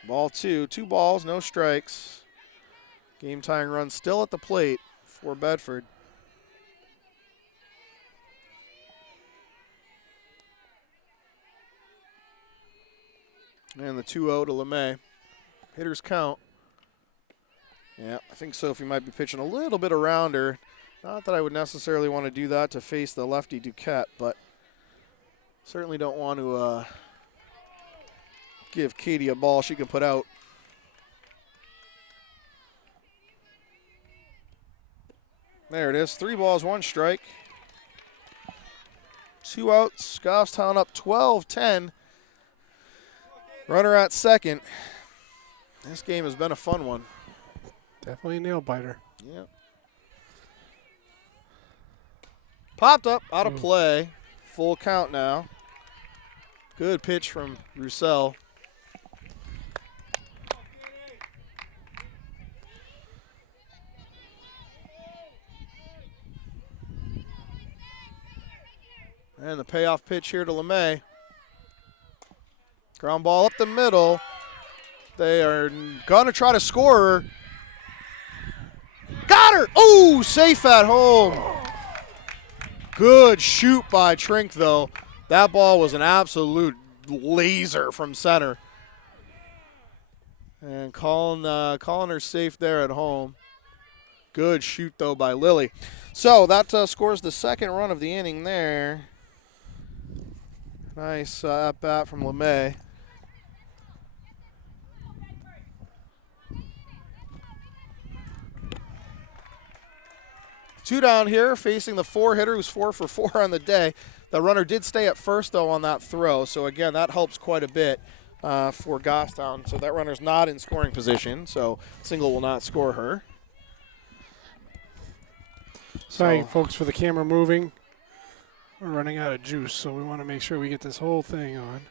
Ball 2. 2 balls, no strikes. Game tying run still at the plate for Bedford. And the 2-0 to LeMay. Hitters count. Yeah, I think Sophie might be pitching a little bit around her. Not that I would necessarily want to do that to face the lefty Duquette, but certainly don't want to give Katie a ball she can put out. There it is. 3 balls, 1 strike. 2 outs. Goffstown up 12-10. Runner at second. This game has been a fun one. Definitely a nail biter. Yep. Popped up, out of play. Full count now. Good pitch from Roussel. And the payoff pitch here to LeMay. Ground ball up the middle. They are going to try to score her. Got her! Oh, safe at home. Good shoot by Trink, though. That ball was an absolute laser from center. And calling her safe there at home. Good shoot, though, by Lily. So that scores the second run of the inning there. Nice at-bat from LeMay. Two down here, facing the 4-hitter who's 4 for 4 on the day. The runner did stay at first, though, on that throw. So, again, that helps quite a bit for Goffstown. So that runner's not in scoring position, so single will not score her. Sorry, folks, for the camera moving. We're running out of juice, so we want to make sure we get this whole thing on.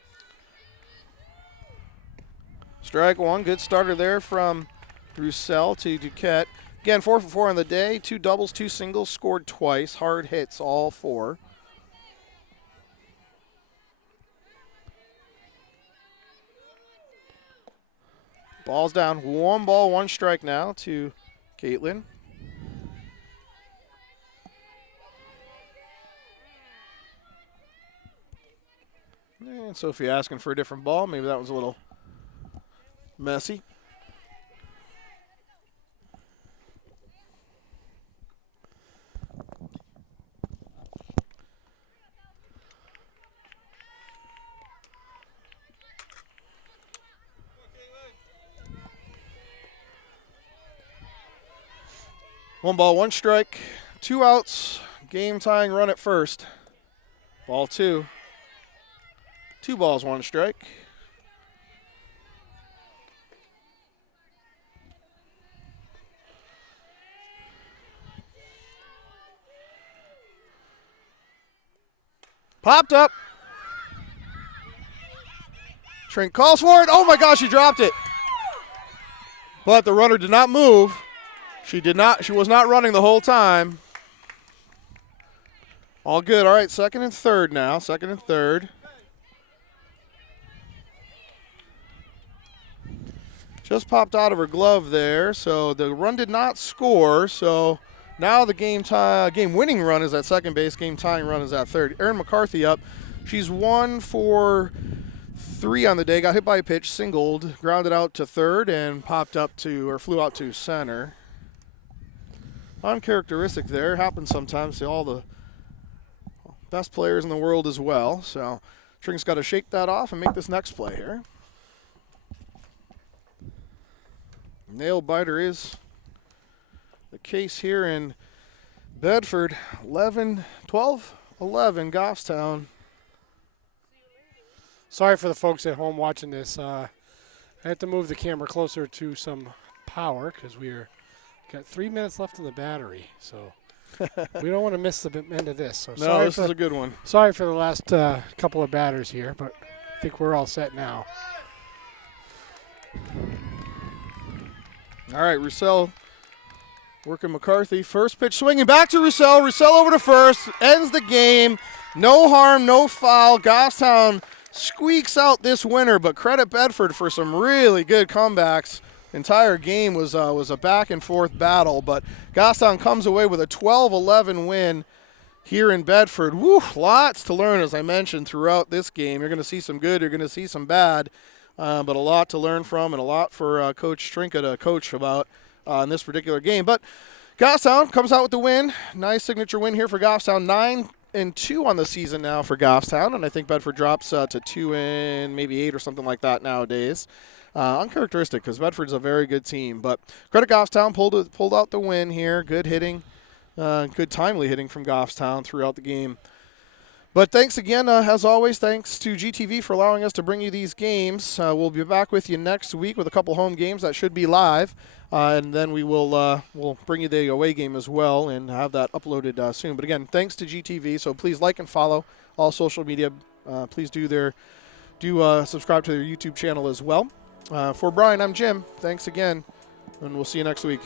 Strike 1. Good starter there from Roussel to Duquette. Again, 4 for 4 on the day. 2 doubles, 2 singles, scored twice. Hard hits, all 4. Ball's down. 1 ball, 1 strike now to Caitlin. And Sophie asking for a different ball. Maybe that was a little messy. One ball, 1 strike, 2 outs, game tying run at first. Ball 2. 2 balls, 1 strike. Popped up. Trink calls for it. Oh my gosh, he dropped it. But the runner did not move. She was not running the whole time. All good. All right, second and third now. Second and third. Just popped out of her glove there, so the run did not score. So now the game winning run is at second base. Game tying run is at third. Erin McCarthy up. She's 1 for 3 on the day. Got hit by a pitch, singled, grounded out to third, and flew out to center. Uncharacteristic there. Happens sometimes to all the best players in the world as well. So Trink's got to shake that off and make this next play here. Nail biter is the case here in Bedford. 12-11 Goffstown. Sorry for the folks at home watching this. I had to move the camera closer to some power because we're got 3 minutes left in the battery, so we don't want to miss the end of this. So no, this is a good one. Sorry for the last couple of batters here, but I think we're all set now. All right, Roussel Working McCarthy. First pitch swinging back to Roussel. Roussel over to first. Ends the game. No harm, no foul. Goffstown squeaks out this winner, but credit Bedford for some really good comebacks. Entire game was a back and forth battle, but Goffstown comes away with a 12-11 win here in Bedford. Woo, lots to learn, as I mentioned, throughout this game. You're going to see some good, you're going to see some bad, but a lot to learn from and a lot for Coach Strinka to coach about in this particular game. But Goffstown comes out with the win. Nice signature win here for Goffstown. 9-2 on the season now for Goffstown, and I think Bedford drops to 2-8 or something like that nowadays. Uncharacteristic because Bedford's a very good team. But credit Goffstown, pulled out the win here. Good hitting, good timely hitting from Goffstown throughout the game. But thanks again, as always, thanks to GTV for allowing us to bring you these games. We'll be back with you next week with a couple home games that should be live. And then we'll bring you the away game as well and have that uploaded soon. But again, thanks to GTV. So please like and follow all social media. Please do subscribe to their YouTube channel as well. For Brian, I'm Jim. Thanks again, and we'll see you next week.